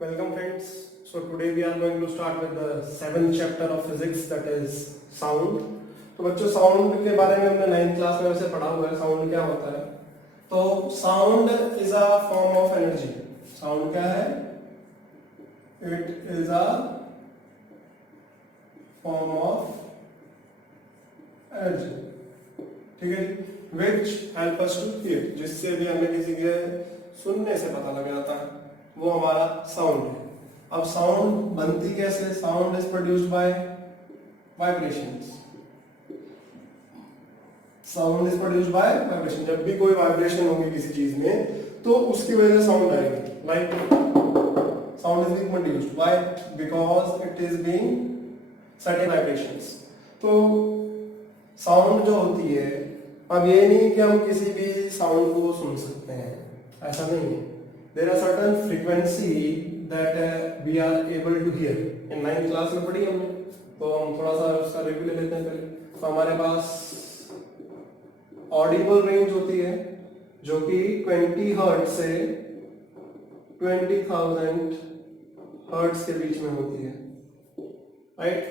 Welcome friends. So today we are going to start with the seventh chapter of physics, that is sound. तो बच्चों sound के बारे में हमने 9th class में वैसे पढ़ा हुआ है साउंड क्या होता है. तो sound is a form of energy. Sound क्या है? It is a form of energy. ठीक है, which help us to hear, जिससे भी हमें किसी के सुनने से पता लग जाता है, वो हमारा साउंड है. अब साउंड बनती कैसे? Sound is produced by vibrations. Sound is produced by vibration. जब भी कोई वाइब्रेशन होगी किसी चीज में तो उसकी वजह से साउंड आएगी. Like sound is being produced why? Because it is being certain vibrations. तो साउंड जो होती है, अब ये नहीं कि हम किसी भी साउंड को सुन सकते हैं, ऐसा नहीं है. There are certain frequency that we are able to hear. इन 9th क्लास में पढ़ी हमने, तो हम थोड़ा सा उसका रिव्यू ले लेते हैं पहले. तो हमारे पास ऑडिबल रेंज होती है जो कि 20 हर्ट्ज से 20,000 हर्ट्ज के बीच में होती है. राइट,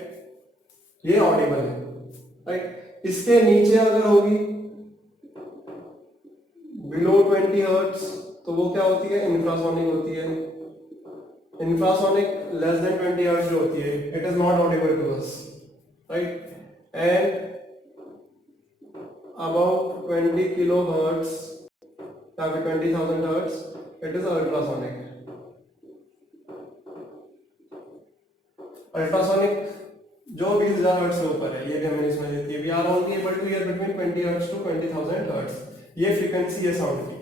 ये ऑडिबल है. राइट, इसके नीचे अगर होगी बिलो 20 हर्ट्ज तो वो क्या होती है? इंफ्रासोनिक होती है. इंफ्रासोनिक लेस देन 20 हर्ट्ज जो होती है, it is not audible to us. Right, and about 20 kilohertz या फिर 20,000 hertz, it is ultrasonic. Ultrasonic जो 20,000 हर्ट्ज से ऊपर है, ये भी हमें इसमें देती है. We are only able to hear between 20 hertz to 20,000 hertz. ये फ्रीक्वेंसी है साउंड की.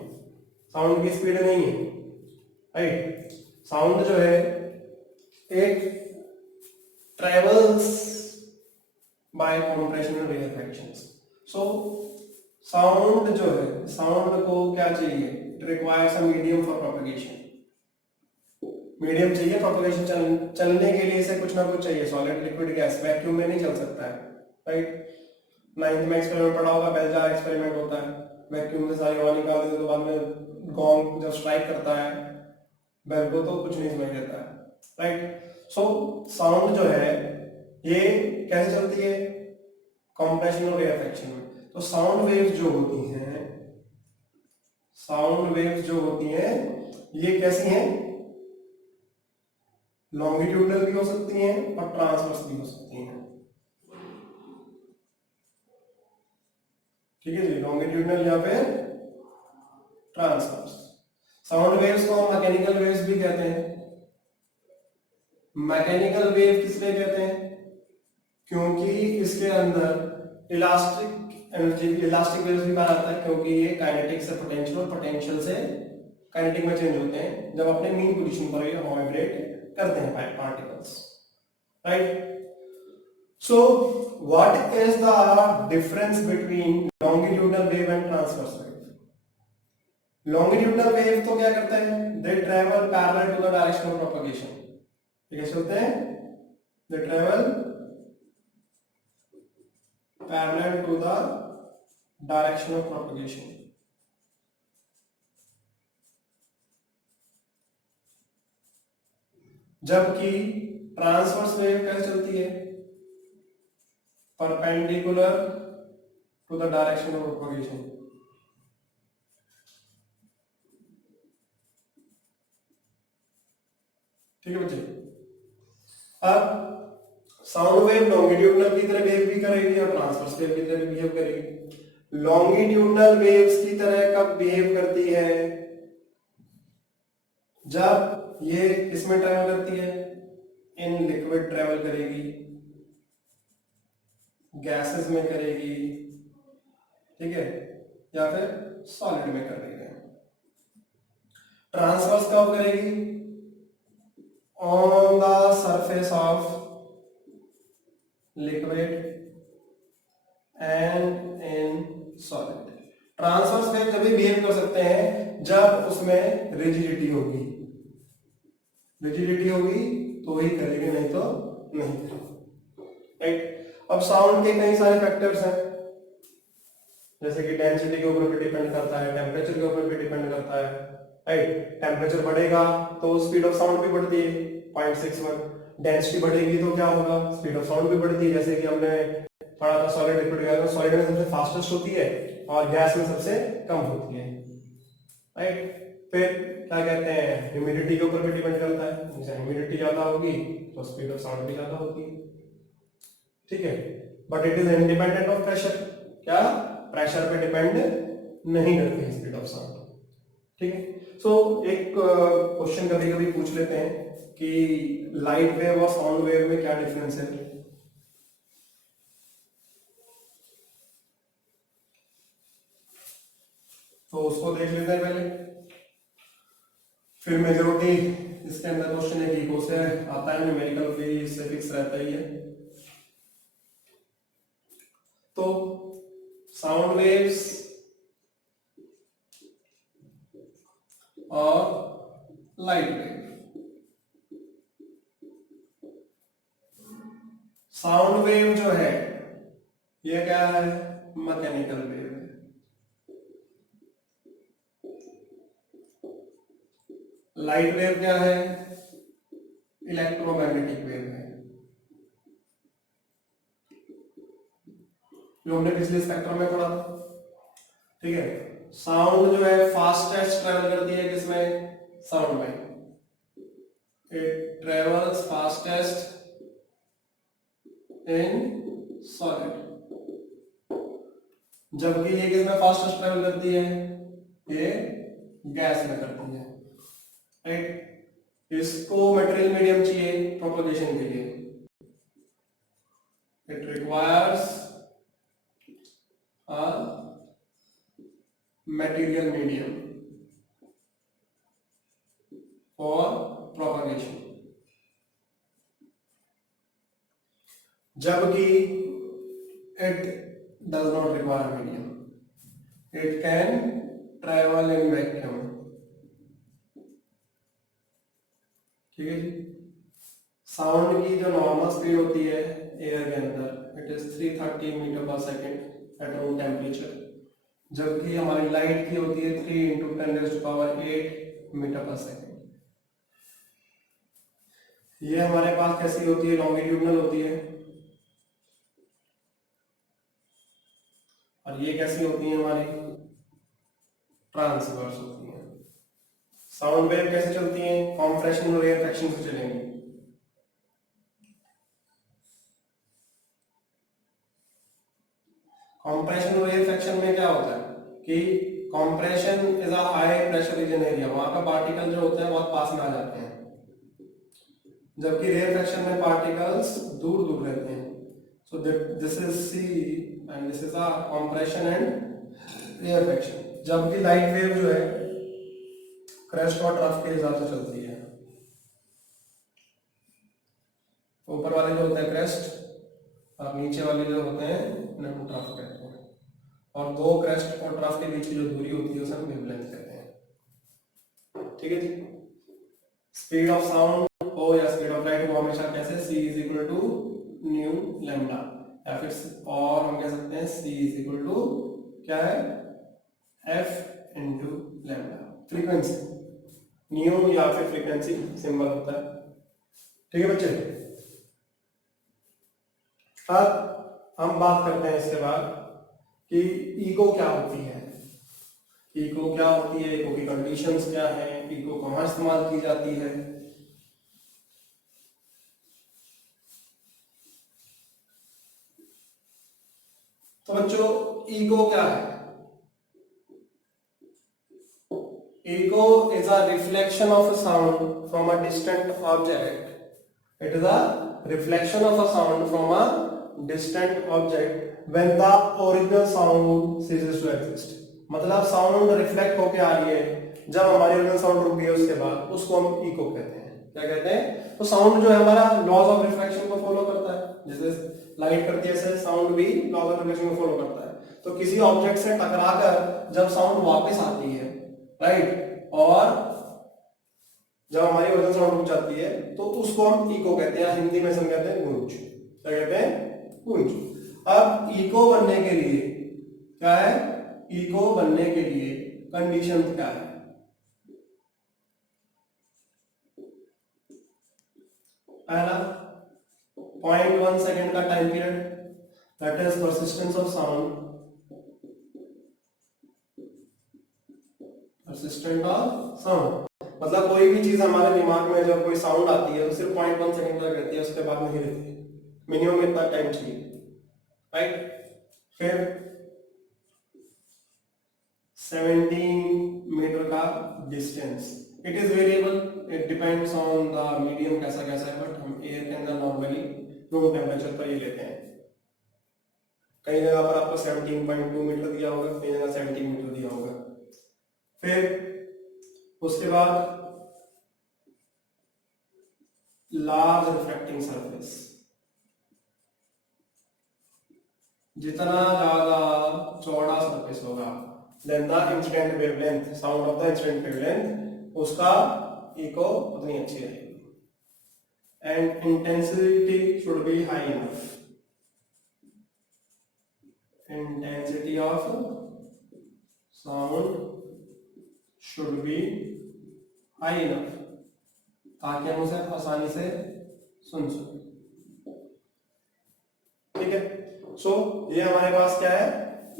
साउंड की स्पीड नहीं है. राइट, साउंड जो है एक travels by compressional reactions. So sound जो है, साउंड को क्या चाहिए? It requires a medium for propagation. Medium चाहिए प्रोपगेशन. चलने के लिए इसे कुछ ना कुछ चाहिए. Solid, liquid, gas. वैक्यूम में नहीं चल सकता है. राइट, 9th में एक्सपेरिमेंट पढ़ा होगा, बेल जार एक्सपेरिमेंट होता है. वैक्यूम से सारी हवा निकाल देते तो बाद में गॉन्ग जब स्ट्राइक करता है बेल को तो कुछ नहीं सुनाई देता है. राइट, सो साउंड जो है ये कैसे चलती है? कॉम्प्रेशन और रिएक्शन में. तो साउंड वेव्स जो होती हैं, साउंड वेव्स जो होती हैं ये कैसी हैं? लॉन्गिट्यूडनल भी हो सकती हैं और ट्रांसवर्स भी हो सकती हैं. ठीक है जी, लॉन्गिट्यूडनल या फिर ट्रांसवर्स. साउंड वेव्स को हम मैकेनिकल वेव्स भी कहते हैं. मैकेनिकल वेव किसलिए कहते हैं? क्योंकि इसके अंदर इलास्टिक एनर्जी, इलास्टिक वेव्स भी कहा जाता है, क्योंकि ये काइनेटिक से पोटेंशियल और पोटेंशियल से काइनेटिक में चेंज होते हैं जब अपने मीन पोजीशन पर ये वाइब्रेट करते हैं particles. Right, so what is the difference between longitudinal wave and transverse wave? Longitudinal wave तो क्या करते हैं? They travel parallel to the direction of propagation. कैसे होते हैं? They travel parallel to the direction of propagation. जबकि transverse wave कैसे चलती है? Perpendicular to the direction of propagation. ठीक है बच्चे. अब साउंड वेव लॉन्गिट्यूडनल की तरह बिहेव भी करेगी और ट्रांसवर्स वेव की तरह बिहेव करेगी. लॉन्गिट्यूडनल वेव्स की तरह कब बिहेव करती है? जब ये किसमें ट्रेवल करती है? इन लिक्विड ट्रेवल करेगी, गैसेस में करेगी, ठीक है, या फिर सॉलिड में करेगी. ट्रांसवर्स कब करेगी? On the surface of liquid and in solid. Transverse wave जब भी बिहेव कर सकते हैं जब उसमें रिजिडिटी होगी. रिजिडिटी होगी तो ही करेगी, नहीं तो नहीं करेगी. राइट, अब साउंड के कई सारे फैक्टर्स हैं, जैसे कि डेंसिटी के ऊपर भी डिपेंड करता है, टेम्परेचर के ऊपर भी डिपेंड करता है. राइट। टेम्परेचर बढ़ेगा तो स्पीड ऑफ साउंड भी बढ़ती है 0.61। डेंसिटी बढ़ेगी तो क्या होगा, स्पीड ऑफ साउंड भी बढ़ती है। जैसे कि हमने पढ़ा था सॉलिड लिक्विड गैस, सॉलिड में सबसे फास्टेस्ट होती है और गैस में सबसे कम होती है, राइट। फिर क्या कहते हैं, ह्यूमिडिटी के ऊपर भी डिपेंड करता है, जैसे ह्यूमिडिटी ज्यादा होगी तो स्पीड ऑफ साउंड भी ज्यादा होती है, ठीक है। But it is independent of pressure, क्या प्रेशर पे डिपेंड नहीं करती है स्पीड ऑफ साउंड, ठीक है। सो एक क्वेश्चन कभी कभी पूछ लेते हैं कि लाइट वेव और साउंड वेव में क्या डिफरेंस है। तो उसको देख लेते हैं पहले, फिर मेजॉरिटी इसके अंदर क्वेश्चन है कि से आता है, न्यूमेरिकल भी इससे फिक्स रहता ही है। तो साउंड वेव्स और लाइट वेव, साउंड वेव जो है ये क्या है, मैकेनिकल वेव है। लाइट वेव क्या है, इलेक्ट्रोमैग्नेटिक वेव है, जो हमने पिछले स्पेक्ट्रम में पढ़ा था, ठीक है। साउंड जो है फास्टेस्ट ट्रेवल करती है किसमें, साउंड में, it travels fastest in solid, जबकि ये किसमें फास्टेस्ट ट्रेवल करती है, ये गैस में करती है, राइट। इसको मटेरियल मीडियम चाहिए प्रोपगेशन के लिए, it requires a material medium for propagation, जबकि it does not require medium, it can travel in vacuum, ठीक है जी। साउंड की जो नॉर्मल स्पीड होती है एयर के अंदर, इट इज 330 मीटर पर सेकेंड एट रूम टेम्परेचर, जबकि हमारी लाइट की होती है 3 × 10⁸ मीटर पर सेकेंड। ये हमारे पास कैसी होती है, लॉन्गिट्यूडनल होती है, और ये कैसी होती है हमारी, ट्रांसवर्स होती है। साउंड वेव कैसे चलती है, कॉम्प्रेशन और रेयरफैक्शन से चलेंगी। कॉम्प्रेशन और रेयरफैक्शन में क्या होता है कि compression is a high pressure region area, वहां का पार्टिकल जो होता है बहुत पास में आ जाते हैं, जबकि रेयरफैक्शन में पार्टिकल्स दूर दूर रहते हैं। So this is C and this is a compression and rarefaction. जबकि लाइट वेव जो है क्रेस्ट और ट्रफ के हिसाब से चलती है, ऊपर वाले जो होते हैं क्रेस्ट और नीचे वाले जो होते हैं उन्हें हम ट्रफ कहते हैं, और दो क्रेस्ट और ट्रफ के बीच की जो दूरी होती है उसे हम वेवलेंथ कहते हैं, ठीक है जी। स्पीड ऑफ साउंड हो या स्पीड ऑफ लाइट हो हमेशा कैसे, c = न्यू लैम्डा, या फिर और हम कह सकते हैं c क्या है, f × लैम्डा, फ्रीक्वेंसी, न्यू या फिर फ्रीक्वेंसी सिंबल होता है, ठीक है बच्चे। अब हम बात करते हैं इसके बाद कि इको क्या होती है, इको क्या होती है, इको की कंडीशंस क्या है, इको कहाँ इस्तेमाल की जाती है। तो बच्चों इको क्या है, echo is a reflection of a sound from a distant object, it is a reflection of a sound from a distant object when the original sound ceases to exist। मतलब साउंड रिफ्लेक्ट होके आ रही है, जब हमारी original sound रुक गई है उसके बाद उसको हम इको कहते हैं। क्या कहते हैं, तो साउंड जो है हमारा लॉज ऑफ रिफ्लेक्शन को फॉलो करता है, जैसे लाइट करती है ऐसे साउंड भी लॉज ऑफ रिफ्लेक्शन को फॉलो करता है। तो किसी ऑब्जेक्ट से टकराकर जब साउंड वापस आती है, राइट, और जब हमारी ओरिजिनल साउंड रुक जाती है तो उसको हम इको कहते हैं, हिंदी में हम कहते हैं गूंज। क्या कहते हैं, गूंज। अब इको बनने के लिए क्या है, इको बनने के लिए कंडीशन क्या है, पहला 0.1 सेकेंड का time period, that is persistence of sound, persistent of sound. मतलब कोई भी चीज हमारे दिमाग में जब कोई साउंड आती है तो सिर्फ 0.1 सेकेंड तक रहती है, उसके बाद नहीं रहती, मिनिमम इतना टाइम चाहिए, राइट। फिर 17 मीटर का distance, it is variable, it depends on the medium कैसा कैसा है, बट हम एयर के अंदर नॉर्मली रूम टेम्परेचर पर ये लेते हैं। कई जगह पर आपको 17.2 मीटर दिया होगा, कई जगह 17 मीटर दिया होगा। फिर उसके बाद लार्ज रिफ्लेक्टिंग सरफेस, जितना ज्यादा चौड़ा सरफेस होगा than the incident wavelength, sound of the incident wavelength, उसका इको उतनी अच्छी रहेगी। And intensity should be high enough, intensity of sound should be high enough ताकि हम उसे आसानी से सुन सकें, ठीक है। सो ये हमारे पास क्या है,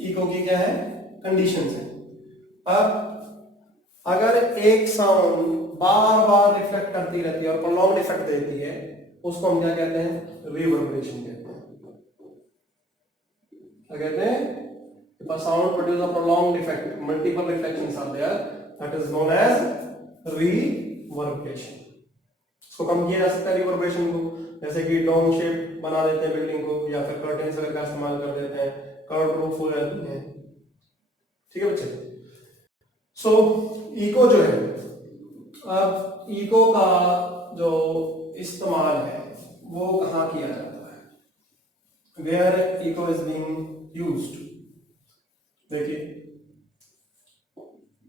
इको की क्या है कंडीशन है। अब अगर एक साउंड बार बार रिफ्लेक्ट करती रहती है और प्रोलॉन्ग्ड इफेक्ट देती है, उसको हम क्या कहते हैं, रिवर्बरेशन कहते हैं। क्या कहते हैं, if a sound produces a prolonged effect, multiple reflections are there, that is known as reverberation। इसको कम किया जा सकता है रिवर्बरेशन को, जैसे कि डोम शेप बना देते हैं बिल्डिंग को, या फिर कर्टेन्स वगैरह का इस्तेमाल कर देते हैं, कर्व रूफ हो जाती है, ठीक है बच्चे। सो इको जो है, अब इको का जो इस्तेमाल है वो कहाँ किया जाता है, where echo is being used. देखिए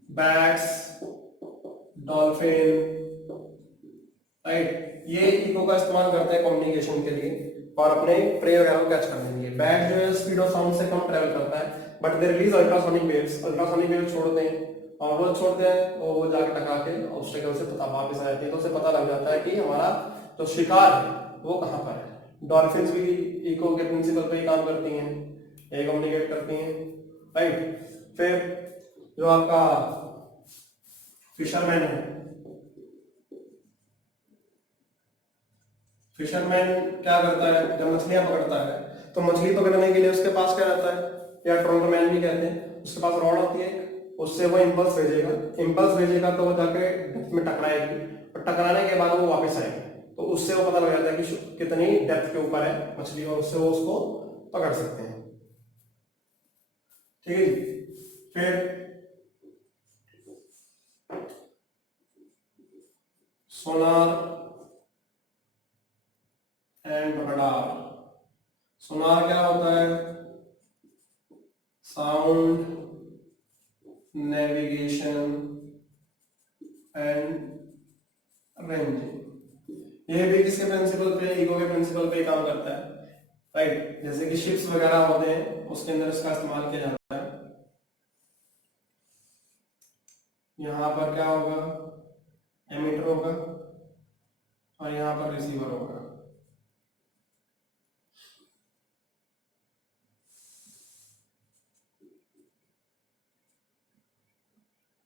बैट्स, डॉल्फिन, राइट, ये इको का इस्तेमाल करते हैं कम्युनिकेशन के लिए और अपने प्रे वगैरह को कैच करने के लिए। बैट जो है स्पीड ऑफ साउंड से कम ट्रेवल करता है, but they release ultrasonic waves, ultrasonic waves छोड़ते हैं, और वो छोड़ते हैं और वो जाके टकरा के ऑब्स्टेकल से पता वापस आ जाती है, तो उसे पता लग जाता है कि हमारा जो शिकार है वो कहाँ पर है। डॉल्फिन्स भी इको के प्रिंसिपल पे ही काम करती हैं, यही कम्युनिकेट करती हैं, राइट। फिर जो आपका फिशरमैन है, फिशरमैन क्या करता है, जब मछलियां पकड़ता है तो मछली पकड़ने के लिए उसके पास क्या रहता है, या ट्रोलरमैन भी कहते हैं, उसके पास रॉड होती है, उससे वो इंपल्स भेजेगा, इंपल्स भेजेगा तो वो जाके डेप्थ में टकराएगी, और टकराने के बाद वो वापस आएगी, तो उससे वो पता लग जाता है कि कितनी डेप्थ के ऊपर है मछली, और उससे वो उसको पकड़ सकते हैं, ठीक है जी। फिर सोनार एंड रडार। सोनार क्या होता है, साउंड नेविगेशन एंड रेंजिंग, ये भी किसके प्रिंसिपल पे, इको के प्रिंसिपल पे काम करता है, राइट। जैसे कि शिप्स वगैरह होते हैं उसके अंदर इसका इस्तेमाल किया जाता है। यहां पर क्या होगा, एमिटर होगा और यहां पर रिसीवर होगा,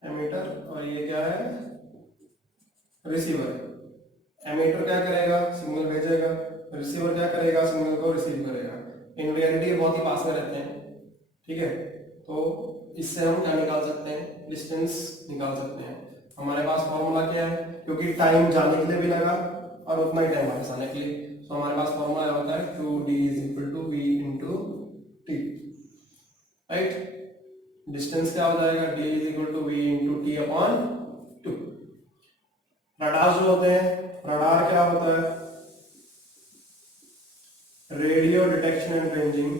एमिटर, और ये क्या है, रिसीवर। एमिटर क्या करेगा, सिग्नल भेजेगा, रिसीवर क्या करेगा, सिग्नल को रिसीव करेगा। इन रियलिटी बहुत ही पास में रहते हैं, ठीक है। तो इससे हम क्या निकाल सकते हैं, डिस्टेंस निकाल सकते हैं। हमारे पास फॉर्मूला क्या है, क्योंकि टाइम जाने के लिए भी लगा और उतना ही टाइम वापस आने के लिए, तो हमारे पास फॉर्मूला होता है QD = V × T, right. Distance क्या हो जाएगा, D = V × T/2। रडार जो होते हैं, रडार क्या होता है, radio detection and ranging,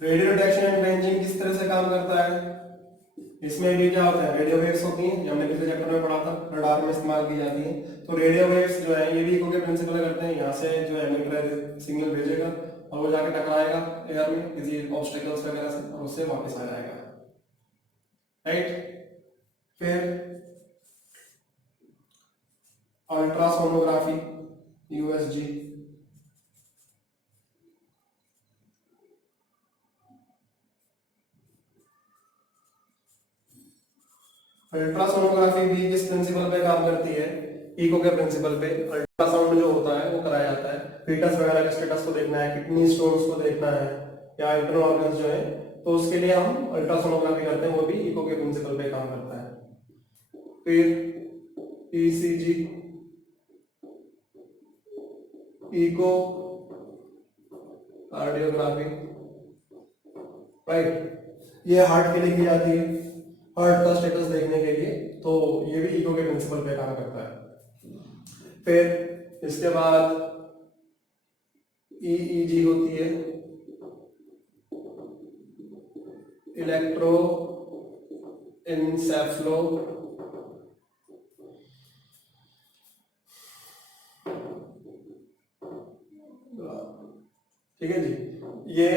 radio detection and ranging किस तरह से काम करता है, इसमें भी क्या होता है, रेडियो वेव्स होती हैं, जो हमने पिछले चैप्टर में पढ़ा था, रडार में इस्तेमाल की जाती हैं। तो रेडियो वेव्स जो है ये भी इको के प्रिंसिपल करते हैं, यहाँ से जो एमिटर सिग्नल भेजेगा और वो जाके टकराएगा एयर में किसी ऑब्स्टेकल्स वगैरह से, और उससे वापस आ जाएगा, राइट। फिर अल्ट्रासोनोग्राफी यूएसजी, अल्ट्रासोनोग्राफी भी किस प्रिंसिपल पे काम करती है? इको के प्रिंसिपल पे। अल्ट्रासाउंड जो होता है वो कराया जाता है, फीटस वगैरह के स्टेटस को देखना है, किडनी स्टोन्स को देखना है या इंटरनल ऑर्गन्स जो है, तो उसके लिए हम अल्ट्रासोनोग्राफी करते हैं, वो भी इको के प्रिंसिपल पे काम करता है। फिर ईसीजी, इको कार्डियोग्राफी, राइट, ये हार्ट के लिए की जाती है, हार्ट का स्टेटस देखने के लिए, तो ये भी इको के प्रिंसिपल पे काम करता है। फिर इसके बाद ईईजी होती है, इलेक्ट्रो एन्सेफलो ठीक है जी, ये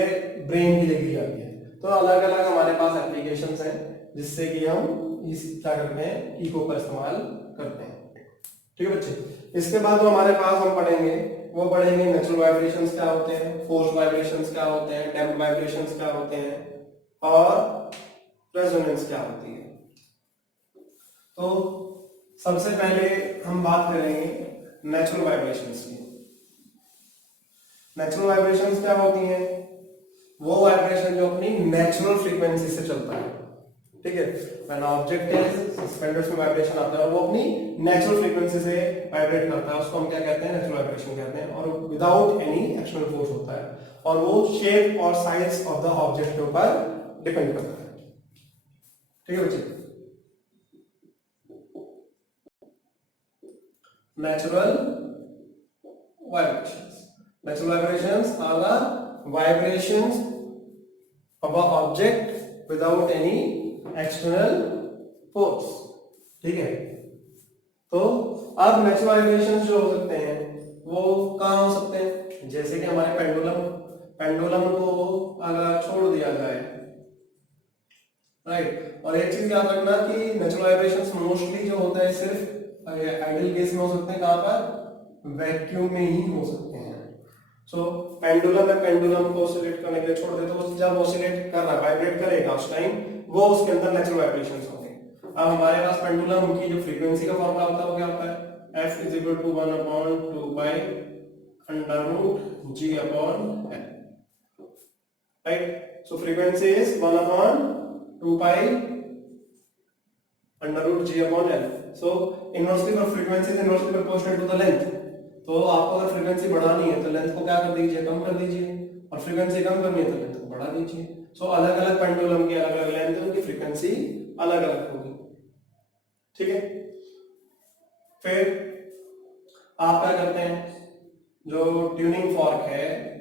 ब्रेन के लिए की जाती है। तो अलग अलग हमारे पास एप्लीकेशंस हैं जिससे कि हम इस क्या करते हैं, इको का इस्तेमाल करते हैं। ठीक है बच्चे, इसके बाद जो हमारे पास हम पढ़ेंगे वो पढ़ेंगे नेचुरल वाइब्रेशंस क्या होते हैं, फोर्स वाइब्रेशंस क्या होते हैं, डैम्प्ड वाइब्रेशंस क्या होते हैं, और रेजोनेंस क्या होती है। तो सबसे पहले हम बात करेंगे नेचुरल वाइब्रेशंस की। नेचुरल वाइब्रेशंस क्या होती हैं? वो वाइब्रेशन जो अपनी नेचुरल फ्रीक्वेंसी से चलता है। ठीक है, व्हेन ऑब्जेक्ट इज सस्पेंडेड में वाइब्रेशन आता है और वो अपनी नेचुरल फ्रीक्वेंसी से वाइब्रेट करता है, उसको हम क्या कहते हैं, नेचुरल वाइब्रेशन कहते हैं, और विदाउट एनी एक्सटर्नल फोर्स होता है, और वो शेप और साइज ऑफ द ऑब्जेक्ट के ऊपर डिपेंड करता है। ठीक है बच्चे, natural vibrations, natural vibrations are the vibrations of an object without any external force। ठीक है, तो अब नेचुरल वाइब्रेशंस जो हो सकते हैं वो कहाँ हो सकते हैं? जैसे कि हमारे पेंडुलम को अगर छोड़ दिया जाए, राइट, और एक चीज याद रखना कि नेचुरल वाइब्रेशंस मोस्टली जो होता है सिर्फ आइडियल केस में हो सकते हैं, कहाँ पर? वैक्यूम में ही हो सकते हैं। सो पेंडुलम है, पेंडुलम को ऑसिलेट करने के लिए छोड़ दे, तो जब ऑसिलेट कर रहा है, वाइब्रेट करेगा, उस टाइम वो उसके अंदर नेचुरल वाइब्रेशंस होंगे। अब हमारे पास पेंडुलम की जो फ्रीक्वेंसी का फॉर्मूला होता है वो क्या होता है? f = 1/2 pi √g/L, right. So frequency is 1/2 pi √g/L। So inversely frequency is inversely proportional to the length. तो आपको अगर फ्रीक्वेंसी बढ़ानी है तो लेंथ को क्या कर दीजिए, कम कर दीजिए, और फ्रीक्वेंसी कम करनी है तो लेंथ को बढ़ा दीजिए। सो अलग अलग पेंडुलम की अलग अलग लेंथ है, उनकी फ्रीक्वेंसी अलग अलग होगी। ठीक है, फिर आप क्या करते हैं, जो ट्यूनिंग फॉर्क है,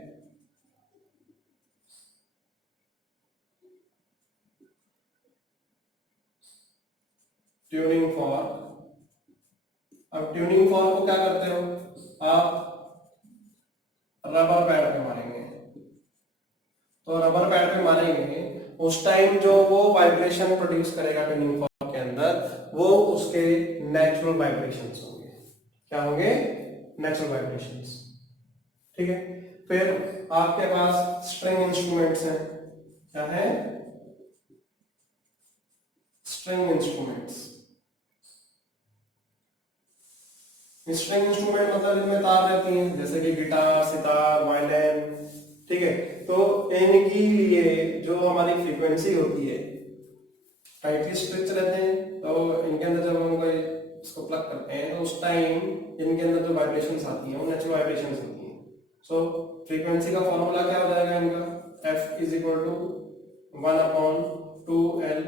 ट्यूनिंग फॉर्क, अब ट्यूनिंग फॉर्क को क्या करते हो, आप रबर पैड पे मारेंगे। तो रबर पैड पे मारेंगे, उस टाइम जो वो वाइब्रेशन प्रोड्यूस करेगा ट्यूनिंग फॉर्क के अंदर, वो उसके नेचुरल वाइब्रेशंस होंगे। क्या होंगे? Natural vibrations. ठीक है, फिर आपके पास स्ट्रिंग इंस्ट्रूमेंट्स हैं। क्या है? String instruments. स्ट्रिंग इंस्ट्रूमेंट मतलब इनमें तार रहती हैं, जैसे कि गिटार, सितार, वायलिन। ठीक है, तो इनकी लिए जो हमारी फ्रीक्वेंसी होती है टाइटली स्ट्रिच रहते हैं, तो इनके अंदर जब हम कोई इसको प्लग करते हैं तो उस टाइम इनके अंदर जो वाइब्रेशंस आती हैं वो नेचुरल वाइब्रेशंस होती हैं। सो फ्रीक्वेंसी का फॉर्मूला क्या हो जाएगा इनका? f = 1/2L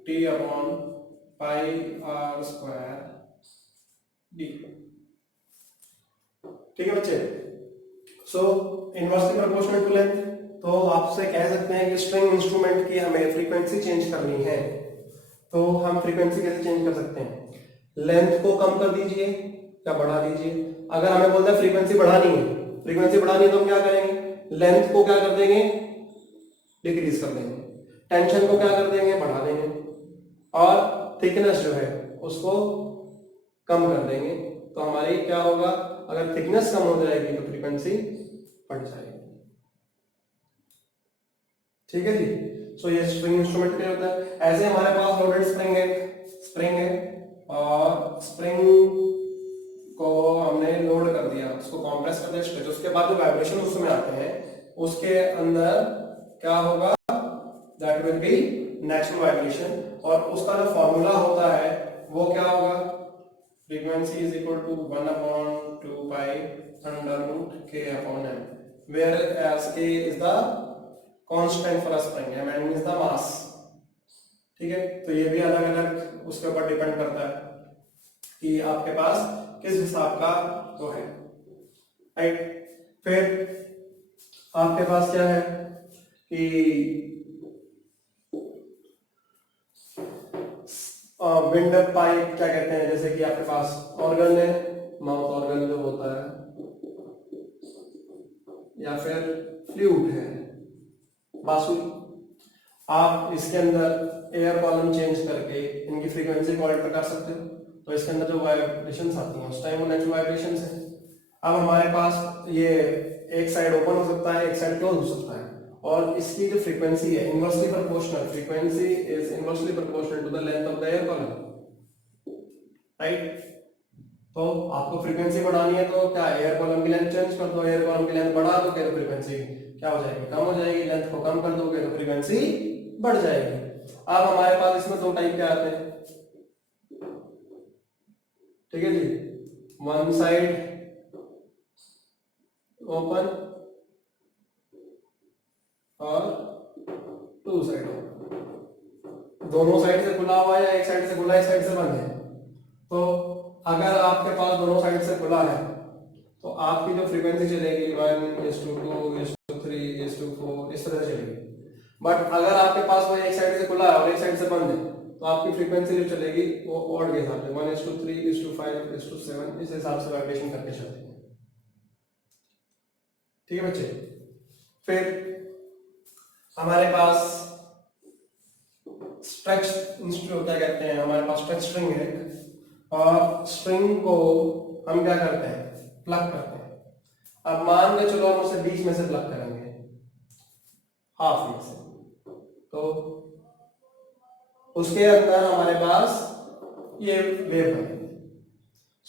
√T/π/r²d। ठीक है बच्चे, सो इनवर्सली प्रोपोर्शनल टू लेंथ। तो आपसे कह सकते हैं कि स्ट्रिंग इंस्ट्रूमेंट की हमें फ्रीक्वेंसी चेंज करनी है, तो हम फ्रीक्वेंसी कैसे चेंज कर सकते हैं? लेंथ को कम कर दीजिए या बढ़ा दीजिए। अगर हमें बोलता है फ्रीक्वेंसी बढ़ानी है, तो हम क्या करेंगे? लेंथ को क्या कर देंगे? डिक्रीज कर देंगे। टेंशन को क्या कर देंगे? बढ़ा देंगे। और थिकनेस जो है उसको कम कर देंगे तो हमारी क्या होगा, अगर थिकनेस कम हो जाएगी तो फ्रीक्वेंसी बढ़ जाएगी। ठीक है जी। सो ये स्प्रिंग इंस्ट्रूमेंट क्या होता है। ऐसे हमारे पास लोडेड स्प्रिंग है और स्प्रिंग को हमने लोड कर दिया, उसको कंप्रेस कर दिया स्ट्रेच, उसके बाद जो वाइब्रेशन उसमें आते हैं उसके अंदर क्या होगा, that will be natural vibration. और उसका जो फॉर्मूला होता है वो क्या होगा, frequency is equal to 1/2 pi under root k upon m, where as k is the constant for a spring and m is the mass. ठीक है, तो ये भी अलग अलग उसके ऊपर डिपेंड करता है कि आपके पास किस हिसाब का वो है, राइट। फिर आपके पास क्या है कि विंड पाइप क्या कहते हैं, जैसे कि आपके पास ऑर्गन है, माउथ ऑर्गन जो होता है, या फिर फ्लूट है, बांसुरी। आप इसके अंदर एयर कॉलम चेंज करके इनकी फ्रीक्वेंसी को ऑल्टर कर सकते हो, तो इसके अंदर जो वाइब्रेशंस आती हैं उस टाइम वो नेचुरल वाइब्रेशंस है। अब हमारे पास ये एक साइड ओपन हो सकता है, एक साइड क्लोज हो सकता है, और इसकी जो फ्रीक्वेंसी है inversely proportional, frequency is inversely proportional to the length of the air column, right. तो आपको फ्रीक्वेंसी बढ़ानी है तो क्या, एयर कॉलम की लेंथ चेंज कर दो, एयर कॉलम की लेंथ बढ़ा दोगे तो फ्रीक्वेंसी क्या हो जाएगी, कम हो जाएगी, लेंथ को कम कर दोगे तो फ्रीक्वेंसी बढ़ जाएगी। अब हमारे पास इसमें दो टाइप के आते हैं, ठीक है जी, वन साइड ओपन और टू साइड ओपन, दोनों साइड से खुला हुआ है या एक साइड से खुला, एक साइड से बंद है। तो अगर आपके पास दोनों साइड से खुला है तो आपकी जो फ्रीक्वेंसी चलेगी 1:2:3:4 इस तरह चलेगी। बट अगर आपके पास वो एक साइड से खुला है और एक साइड से बंद है तो आपकी फ्रीक्वेंसी जो चलेगी वो ऑड के हिसाब से 1:3:5:7 इस हिसाब से वाइब्रेशन करके चलती है। ठीक है बच्चे। फिर हमारे पास स्ट्रेच इंस्ट्रूमेंट क्या कहते हैं, हमारे पास स्ट्रेच स्ट्रिंग है और स्ट्रिंग को हम क्या करते हैं, प्लग करते हैं। अब मान के चलो हम उसे बीच में से प्लग करेंगे, हाफ में से, तो उसके अंदर हमारे पास ये वेव बनेगी।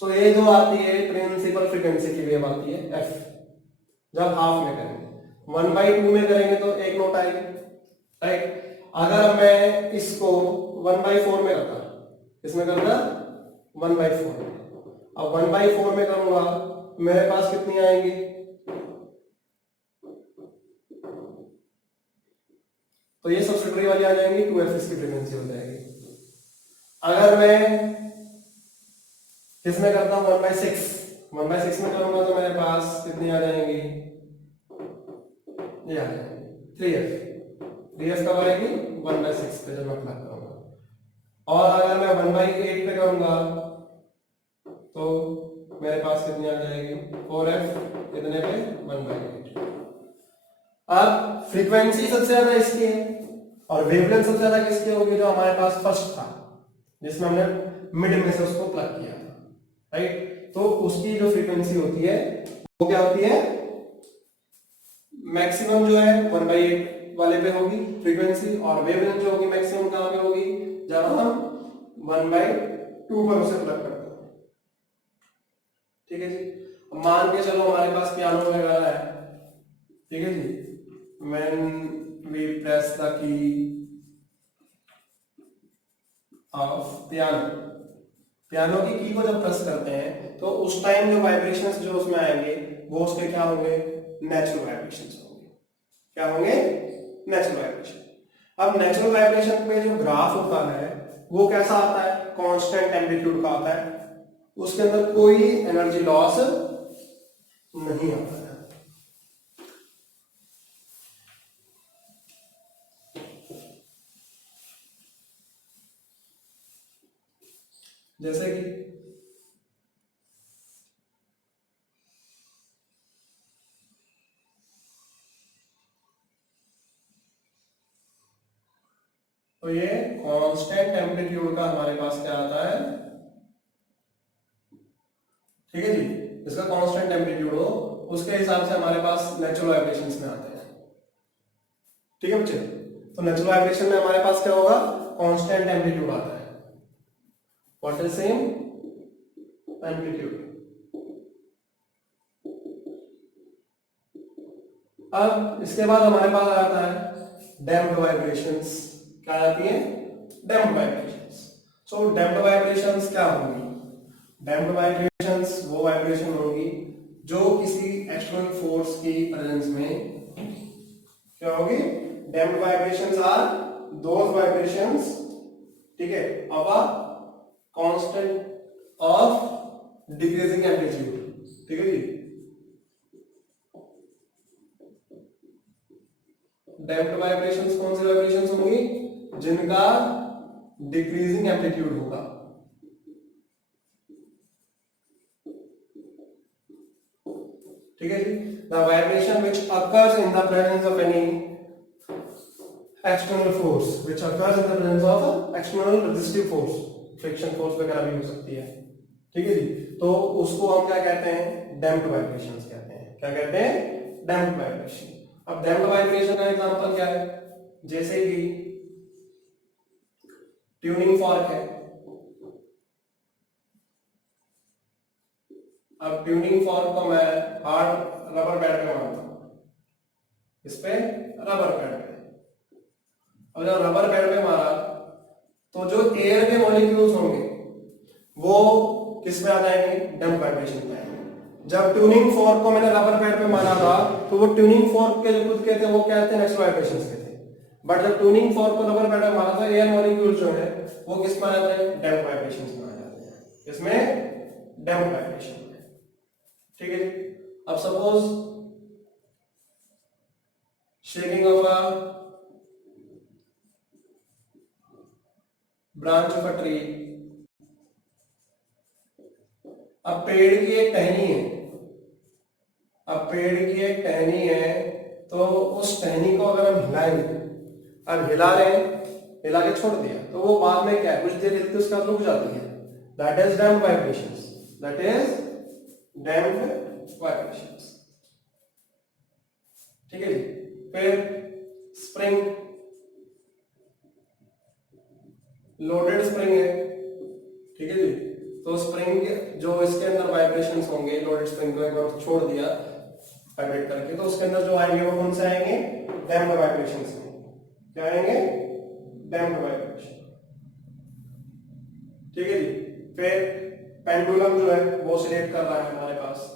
सो ये जो आती है प्रिंसिपल फ्रीक्वेंसी की वेव आती है एफ, जब हाफ में करेंगे। 1/2 में करेंगे तो एक नोट आएगी, राइट। अगर मैं इसको 1/4 में करता, इसमें करना 1/4, अब 1/4 में करूंगा मेरे पास कितनी आएंगी, तो ये सब्सिट्यूटरी वाली आ जाएंगी, 2f इसकी फ्रीक्वेंसी हो जाएगी। अगर मैं किसमें करता हूं 1/6 में करूंगा तो मेरे पास कितनी आ जाएंगी, ये आ जाएंगी 3f कब आएगी 1/6 पे जब मैं प्लग करूंगा। और अगर मैं 1/8 पे करूंगा तो मेरे पास कितनी आ जाएगी 4f इतने पे 1/8। अब फ्रीक्वेंसी सबसे ज्यादा इसकी है और वेवलेंथ सबसे ज्यादा किसकी होगी, जो हमारे पास फर्स्ट था जिसमें हमने मिड में से उसको प्लग किया था, राइट। तो उसकी जो फ्रीक्वेंसी होती है वो क्या होती है, मैक्सिमम जो है 1/8 वाले पे होगी फ्रीक्वेंसी, और वेवलेंथ जो होगी मैक्सिमम कहां पे होगी, जब हम 1/2 पर उसे प्लग करते हैं। ठीक है जी। मान के चलो हमारे पास पियानो वगैरह है, ठीक है जी, when we press the key of piano की की को जब प्रेस करते हैं तो उस टाइम जो वाइब्रेशंस जो उसमें आएंगे वो उसके क्या होंगे, नेचुरल वाइब्रेशंस होंगे। क्या होंगे, नेचुरल वाइब्रेशन। अब नेचुरल वाइब्रेशन पे जो ग्राफ होता है वो कैसा आता है, कांस्टेंट एम्पलीट्यूड का आता है, उसके अंदर कोई एनर्जी लॉस नहीं आता है। जैसे कि तो ये कांस्टेंट एम्पलीट्यूड का हमारे पास क्या आता है, ठीक है जी, जिसका कांस्टेंट एम्पलीट्यूड हो उसके हिसाब से हमारे पास नेचुरल वाइब्रेशंस में आते हैं। ठीक है बच्चे, तो नेचुरल वाइब्रेशन में हमारे पास क्या होगा, कांस्टेंट एम्पलीट्यूड आता है, व्हाट इज सेम एम्पलीट्यूड। अब इसके बाद हमारे पास आता है डैम्प्ड वाइब्रेशंस। क्या आती है, डैम्प्ड वाइब्रेशंस। सो डैम्प्ड वाइब्रेशंस क्या होंगी, डैम्प्ड वाइब्रेशंस वो वाइब्रेशन होगी जो किसी एक्सटर्नल फोर्स की प्रेजेंस में क्या होगी, damped vibrations are those vibrations, ठीक है, of a constant of decreasing amplitude. ठीक है जी, डैम्प्ड वाइब्रेशंस कौन सी वाइब्रेशंस होंगी, जिनका डिक्रीजिंग एम्पलीट्यूड होगा। ठीक है जी, the vibration which occurs in the presence of any external force, which occurs in the presence of external resistive force, friction force वगैरह भी हो सकती है। ठीक है जी, तो उसको हम क्या कहते हैं, डैम्प्ड वाइब्रेशंस कहते हैं। क्या कहते हैं, डैम्प्ड वाइब्रेशन। अब डैम्प्ड वाइब्रेशन का एग्जांपल क्या है, जैसे कि ट्यूनिंग फॉर्क है। अब ट्यूनिंग फॉर्क को मैं हार्ड रबर पैड पे मारता हूं, इस पे रबर पैड पे, और जब रबर पैड पे मारा तो जो एयर के मॉलिक्यूल्स होंगे वो किस में आ जाएंगे, डैम्प्ड वाइब्रेशन में आएंगे। जब ट्यूनिंग फॉर्क को मैंने रबर पैड पे मारा था तो वो ट्यूनिंग फॉर्क के जो खुद के थे वो क्या थे, नेचुरल वाइब्रेशंस के थे। बट जब ट्यूनिंग फॉर्क को रबर पैड पे मारा था, एयर मॉलिक्यूल्स जो है वो किस में आ जाते हैं, डैम्प्ड वाइब्रेशंस में आ जाते हैं। इसमें डैम्प्ड वाइब्रेशन में, ठीक है जी। अब suppose shaking of a branch of a tree. अब पेड़ की एक टहनी है, अब पेड़ की एक टहनी है, तो उस टहनी को अगर हम हिलाएंगे, अब हिला रहे हैं, हिला के छोड़ दिया तो वो बाद में क्या है, कुछ देर हिलती उसके बाद रुक जाती है। That is damped vibrations, that is damped vibrations. ठीक है जी। फिर स्प्रिंग, लोडेड स्प्रिंग है, ठीक है जी, तो स्प्रिंग जो इसके अंदर वाइब्रेशंस होंगे, लोडेड स्प्रिंग को एक बार छोड़ दिया वाइब्रेट करके, तो उसके अंदर जो आएंगे वो कौन से आएंगे, डैम्प्ड वाइब्रेशंस में। क्या आएंगे, डैम्प्ड वाइब्रेशन। ठीक है जी। फिर पेंडुलम जो है वो ऑसिलेट कर रहा है हमारे पास,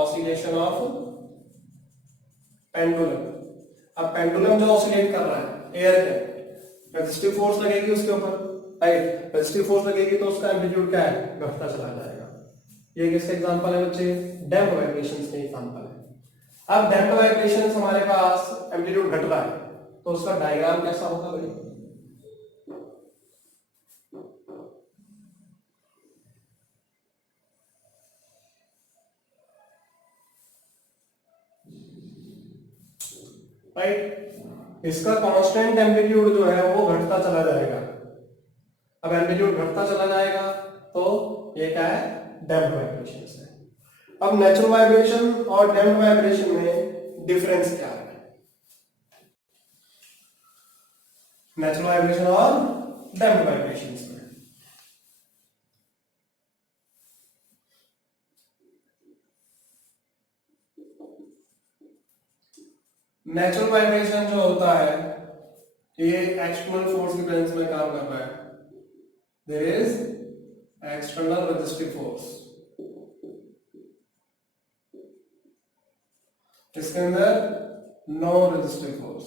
ऑसिलेशन ऑफ पेंडुलम। अब पेंडुलम जो ऑसिलेट कर रहा है एयर के, रेजिस्टिव फोर्स लगेगी उसके ऊपर, राइट, रेजिस्टिव फोर्स लगेगी तो उसका एम्पलीट्यूड क्या है, घटता चला जाएगा। ये किसके एग्जांपल है बच्चे, डैम्प्ड वाइब्रेशंस के एग्जांपल है। अब डैम्प्ड वाइब्रेशंस हमारे पास एम्पलीट्यूड घट रहा है तो उसका डायग्राम कैसा होगा भाई, राइट। इसका कांस्टेंट एम्पलीट्यूड जो है वो घटता चला जाएगा। अब एम्पलीट्यूड घटता चला जाएगा तो ये क्या है, डैम्प्ड वाइब्रेशंस है। अब नेचुरल वाइब्रेशन और डैम्प्ड वाइब्रेशन में डिफरेंस क्या है, नेचुरल वाइब्रेशन और डैम्प्ड वाइब्रेशंस में। नेचुरल वाइब्रेशन जो होता है ये एक्सटर्नल फोर्स की प्रेजेंस में काम कर रहा है, there is external resistive force, इसके अंदर नो रेजिस्टिव फोर्स।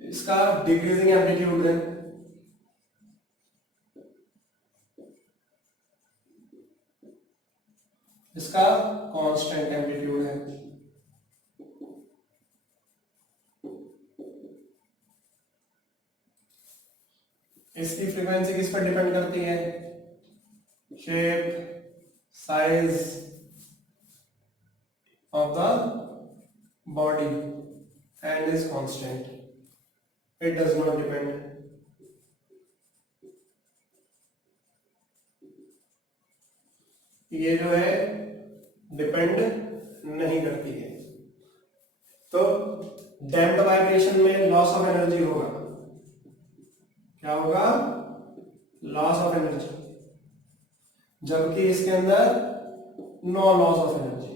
इसका डिक्रीजिंग एम्पलीट्यूड है, इसका कांस्टेंट एम्पलीट्यूड है। इसकी फ्रीक्वेंसी किस पर डिपेंड करती है, shape, size of the body and is constant. It does not depend. ये जो है डिपेंड नहीं करती है। तो डैम्प्ड वाइब्रेशन में लॉस ऑफ एनर्जी होगा, क्या होगा? लॉस ऑफ एनर्जी, जबकि इसके अंदर नो लॉस ऑफ एनर्जी,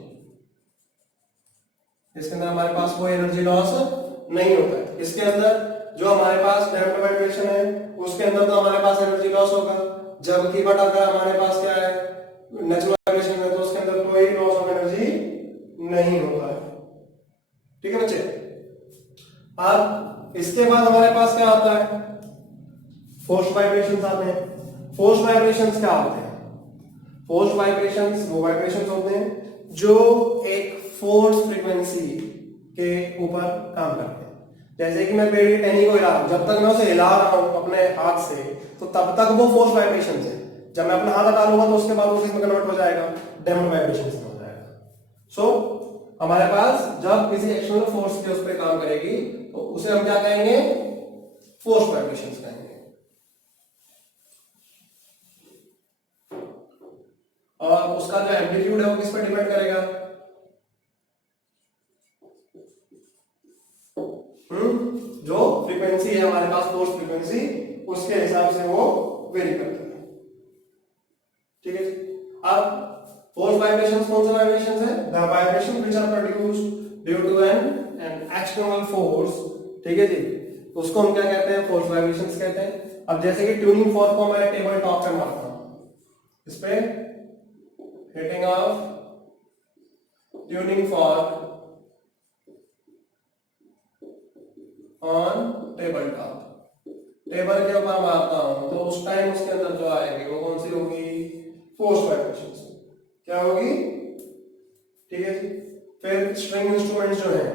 इसके अंदर हमारे पास कोई एनर्जी लॉस नहीं होता है। इसके अंदर जो हमारे पास डैम्प्ड वाइब्रेशन है उसके अंदर तो हमारे पास एनर्जी लॉस होगा, जबकि बट अगर हमारे पास क्या है नेचुरल वाइब्रेशन है तो उसके अंदर कोई लॉस ऑफ एनर्जी नहीं होता है। ठीक है बच्चे। अब इसके बाद हमारे पास क्या आता है? फोर्स वाइब्रेशंस आते हैं। फोर्स वाइब्रेशंस क्या होते हैं? फोर्स वाइब्रेशंस वो वाइब्रेशंस होते हैं जो एक फोर्स फ्रीक्वेंसी के ऊपर काम करते हैं। जैसे कि मैं पेड़ की टहनी को हिला रहा हूं, जब तक मैं उसे हिला रहा हूं अपने हाथ से तो तब तक वो फोर्स वाइब्रेशंस है। जब मैं अपना हाथ हटा लूंगा तो उसके बाद वो किस में कन्वर्ट हो जाएगा? डैम्प्ड वाइब्रेशंस में हो जाएगा। सो हमारे पास जब किसी एक्सटर्नल फोर्स के उस पर काम करेगी तो उसे हम क्या कहेंगे? फोर्स वाइब्रेशंस कहेंगे। और उसका जो एम्पलीट्यूड है वो किस पर डिपेंड करेगा? जो फ्रीक्वेंसी है हमारे पास फोर्स फ्रीक्वेंसी उसके हिसाब से वो वेरी करता है। ठीक है। अब फोर्स वाइब्रेशंस कौन से वाइब्रेशंस है? The vibration which are produced due to an external force. ठीक है जी, उसको हम क्या कहते हैं? फोर्स वाइब्रेशंस कहते हैं। अब जैसे कि ट्यूनिंग फॉर्क को मैं टेबल टॉप पे मारता हूं, इस पे hitting of tuning fork on table top, table के ऊपर मारता हूं तो उस टाइम उसके अंदर जो आएगी वो कौन सी होगी? Force vibrations. क्या होगी? ठीक है जी। फिर स्ट्रिंग इंस्ट्रूमेंट जो है,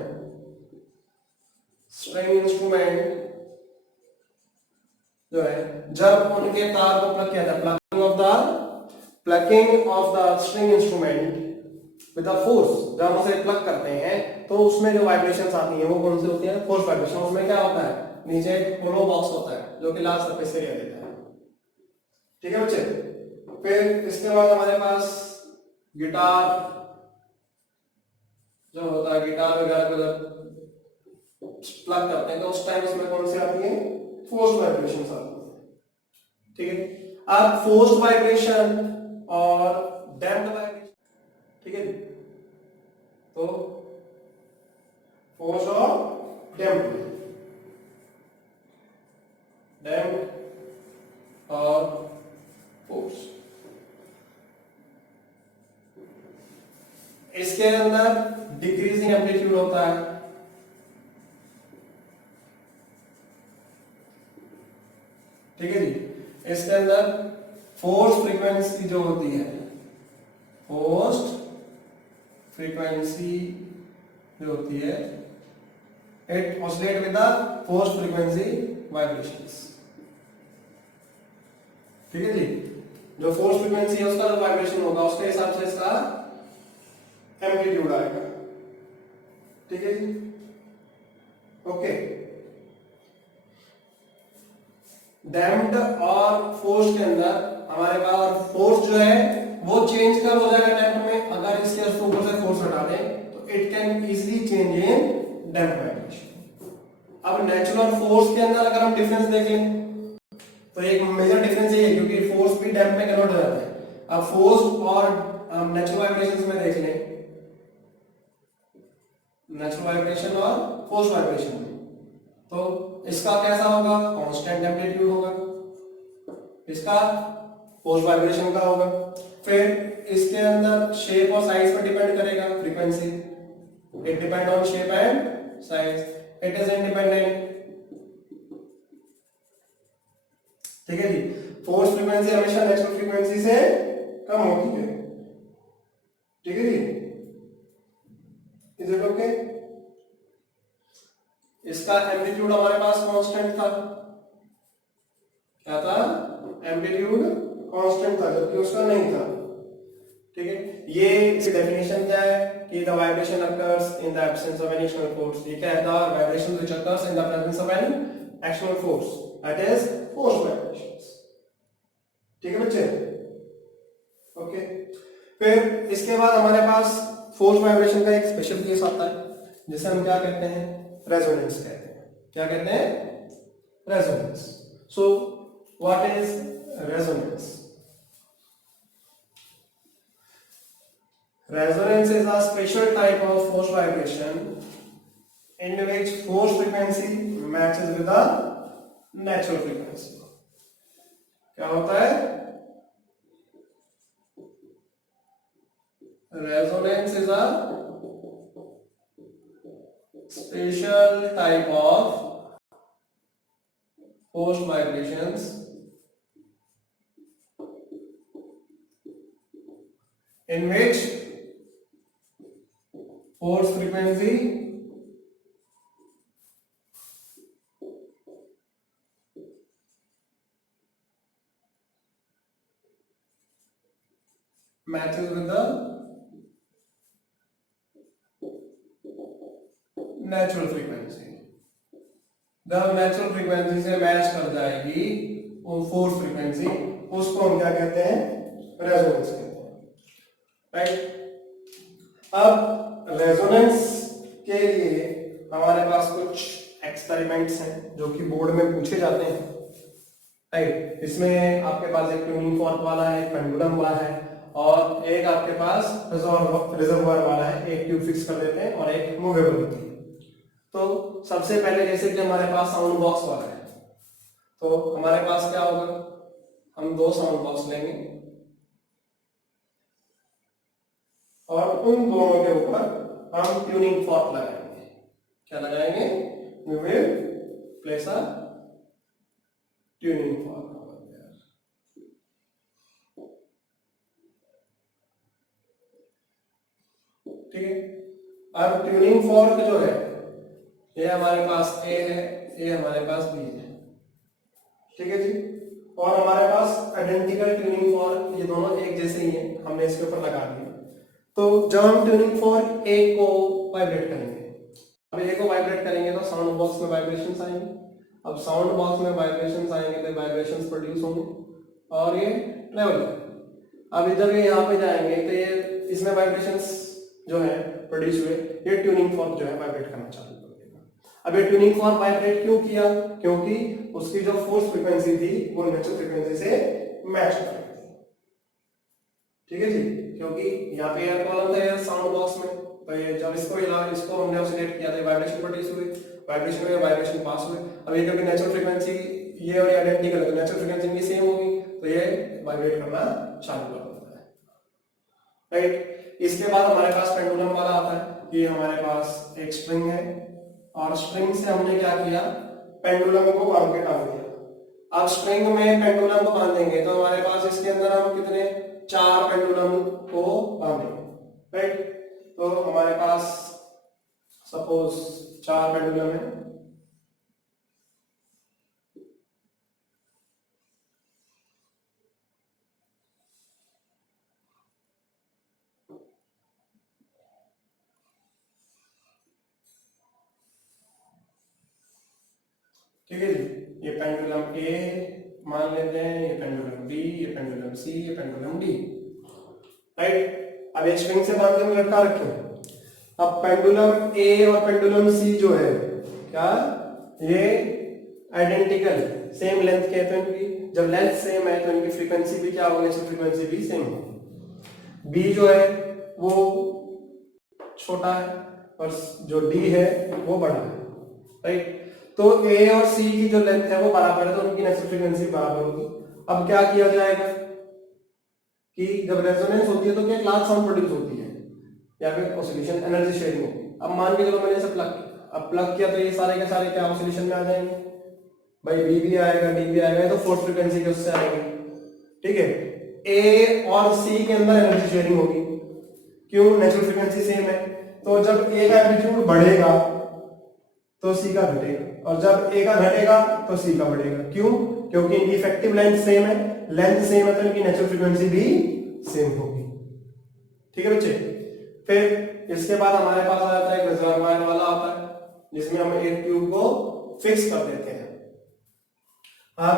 स्ट्रिंग इंस्ट्रूमेंट जो है जब उनके तार को प्लग किया जाता है, plugging of the string instrument with the force, जब हम उसे प्लग करते हैं तो उसमें जो वाइब्रेशंस आती हैं वो कौन सी होती है? Force vibration. उसमें क्या होता है? नीचे एक होलो बॉक्स होता है जो कि लार्ज सरफेस एरिया देता है। ठीक है बच्चे। फिर इसके बाद हमारे पास गिटार जो होता है, गिटार वगैरह को जब प्लग करते हैं तो उस टाइम उसमें कौन सी आती है? फोर्स वाइब्रेशंस आती है। ठीक है। अब फोर्स वाइब्रेशन और डैम्प्ड वाइब्रेशन, ठीक है, तो फोर्स और डैम्प्ड, और फोर्स, इसके अंदर डिक्रीजिंग एम्पलीट्यूड होता है। ठीक है जी। इसके अंदर फोर्स फ्रीक्वेंसी जो होती है, फोर्स फ्रीक्वेंसी जो होती है, it oscillate with the force frequency vibrations. ठीक है जी। जो फोर्स फ्रीक्वेंसी है उसका जो वाइब्रेशन होगा उसके हिसाब से इसका एम्पलीट्यूड आएगा। ठीक है जी। ओके। डैम्प्ड और फोर्स के अंदर हमारे पास फोर्स जो है वो चेंज कब हो जाएगा डैम्प्ड में? अगर इसके ऊपर से फोर्स हटा दें तो it can easily change in damped vibration. अब नेचुरल फोर्स के अंदर अगर हम डिफरेंस देख लें तो एक मेजर डिफरेंस ये है क्योंकि फोर्स भी डैम्प में कन्वर्ट हो जाता है। अब फोर्स और नेचुरल वाइब्रेशंस में देख लें, नेचुरल वाइब्रेशन और फोर्स वाइब्रेशन में, तो इसका कैसा होगा? कांस्टेंट एम्पलीट्यूड होगा, इसका फोर्स वाइब्रेशन का होगा। फिर इसके अंदर शेप और साइज पर डिपेंड करेगा frequency, it depend on shape and size, it is independent. ठीक है जी। फोर्स फ्रीक्वेंसी हमेशा नेचुरल फ्रीक्वेंसी से कम होती है। ठीक है जी। Is it okay? इसका एम्पलीट्यूड हमारे पास कांस्टेंट था, क्या था? एम्पलीट्यूड कांस्टेंट था, जबकि उसका नहीं था। ठीक है। ये इसकी डेफिनेशन क्या है कि the vibration occurs in the absence of any external force. ये क्या है? The vibration which occurs in the presence of N external force, that is force vibrations. ठीक है बच्चे, ओके। फिर इसके बाद हमारे पास फोर्स वाइब्रेशन का एक स्पेशल केस आता है जिसे हम क्या कहते हैं, रेजोनेंस कहते हैं। क्या कहते हैं, resonance. So what is resonance? Resonance is a special type of force vibration in which force frequency matches with the natural frequency. क्या होता है? Resonance is a special type of force vibrations in which force frequency matches with the natural frequency. जब natural frequency से match कर जाएगी वो force frequency, उसको हम क्या कहते हैं, रेजोनेंस कहते हैं, राइट। अब रेजोनेंस के लिए हमारे पास कुछ एक्सपेरिमेंट्स हैं जो कि बोर्ड में पूछे जाते हैं, राइट। इसमें आपके पास एक ट्यूनिंग फॉर्क वाला है, एक पेंडुलम वाला है, और एक आपके पास रिजर्वॉयर वाला है। एक ट्यूब फिक्स कर देते हैं और एक मूवेबल होती है। तो सबसे पहले जैसे कि हमारे पास साउंड बॉक्स वाला है, तो हमारे पास क्या होगा, हम दो साउंड बॉक्स लेंगे और उन दोनों के ऊपर हम ट्यूनिंग फॉर्क लगाएंगे। क्या लगाएंगे? We will place a tuning fork. ठीक है। अब ट्यूनिंग फॉर्क जो है ये हमारे पास ए है, ये हमारे पास बी है, ठीक है जी। और हमारे पास आइडेंटिकल ट्यूनिंग फॉर्क, ये दोनों एक जैसे ही हैं, हमने इसके ऊपर लगा दिया। तो जब हम ट्यूनिंग फॉर्क ए को वाइब्रेट करेंगे, अब ए को वाइब्रेट करेंगे तो साउंड बॉक्स में वाइब्रेशंस आएंगे। अब साउंड बॉक्स में वाइब्रेशंस आएंगे तो वाइब्रेशंस प्रोड्यूस होंगे और ये ट्रेवल करेंगे। अब जब ये यहाँ पे जाएंगे तो ये इसमें वाइब्रेशंस जो है प्रोड्यूस हुए, ये ट्यूनिंग फॉर्क जो है वाइब्रेट करना चालू कर देगा। अब ये ट्यूनिंग फॉर्क वाइब्रेट क्यों किया? क्योंकि उसकी जो फोर्स फ्रीक्वेंसी थी वो नेचुरल फ्रीक्वेंसी से मैच कर रही थी, ठीक है जी। क्योंकि यहाँ पे एयर कॉलम था एयर साउंड बॉक्स में, तो ये जब इसको हमने ऑसिलेट किया तो वाइब्रेशन प्रोड्यूस हुए, वाइब्रेशन हुए, वाइब्रेशन पास हुए। अब ये क्योंकि नेचुरल फ्रीक्वेंसी ये और आइडेंटिकल है तो नेचुरल फ्रीक्वेंसी भी सेम होगी, तो ये वाइब्रेट करना चालू कर देता है, राइट। इसके बाद हमारे पास पेंडुलम वाला आता है। ये हमारे पास एक स्ट्रिंग है और स्ट्रिंग से हमने क्या किया, पेंडुलम को बांध के टांग दिया। अब स्ट्रिंग में पेंडुलम को बांधेंगे तो हमारे पास इसके अंदर हम कितने, 4 पेंडुलम को बांधेंगे, राइट। तो हमारे पास सपोज 4 पेंडुलम है, ठीक है जी। ये पेंडुलम ए मान लेते हैं, ये पेंडुलम बी, ये पेंडुलम सी, ये पेंडुलम डी, राइट। अब एक स्ट्रिंग से बांध के हम लटका रखे हैं। अब पेंडुलम ए और पेंडुलम सी जो है क्या, ये आइडेंटिकल सेम लेंथ के हैं, तो इनकी जब लेंथ सेम है तो इनकी फ्रीक्वेंसी भी क्या होगी, नेचुरल फ्रीक्वेंसी भी सेम होगी। बी जो है वो छोटा है और जो डी है वो बड़ा है, राइट। तो ए और सी की जो लेंथ है वो बराबर है तो उनकी नेचुरल फ्रीक्वेंसी बराबर होगी। अब क्या किया जाएगा कि जब रेजोनेंस होती है तो क्या क्लास साउंड प्रोड्यूस होती है या फिर ऑसिलेशन एनर्जी शेयरिंग होगी। अब मान के चलो मैंने इसे प्लग किया, अब प्लग किया तो ये सारे के सारे क्या ऑसिलेशन में आ जाएंगे, भाई बी भी आएगा, डी भी आएगा, तो फोर्स फ्रीक्वेंसी के उससे आएंगे, ठीक है। ए और सी के अंदर एनर्जी शेयरिंग होगी, क्यों, नेचुरल फ्रीक्वेंसी सेम है। तो जब ए का एम्पलीट्यूड बढ़ेगा तो सी का घटेगा और जब ए का घटेगा तो सी का बढ़ेगा, क्यों, क्योंकि इनकी इफेक्टिव लेंथ सेम है, लेंथ सेम है तो इनकी नेचुरल फ्रीक्वेंसी भी सेम होगी, ठीक है बच्चे। फिर इसके बाद हमारे पास आ जाता है एक रिजर्वॉयर वाला आता है जिसमें हम एक ट्यूब को फिक्स कर देते हैं, अब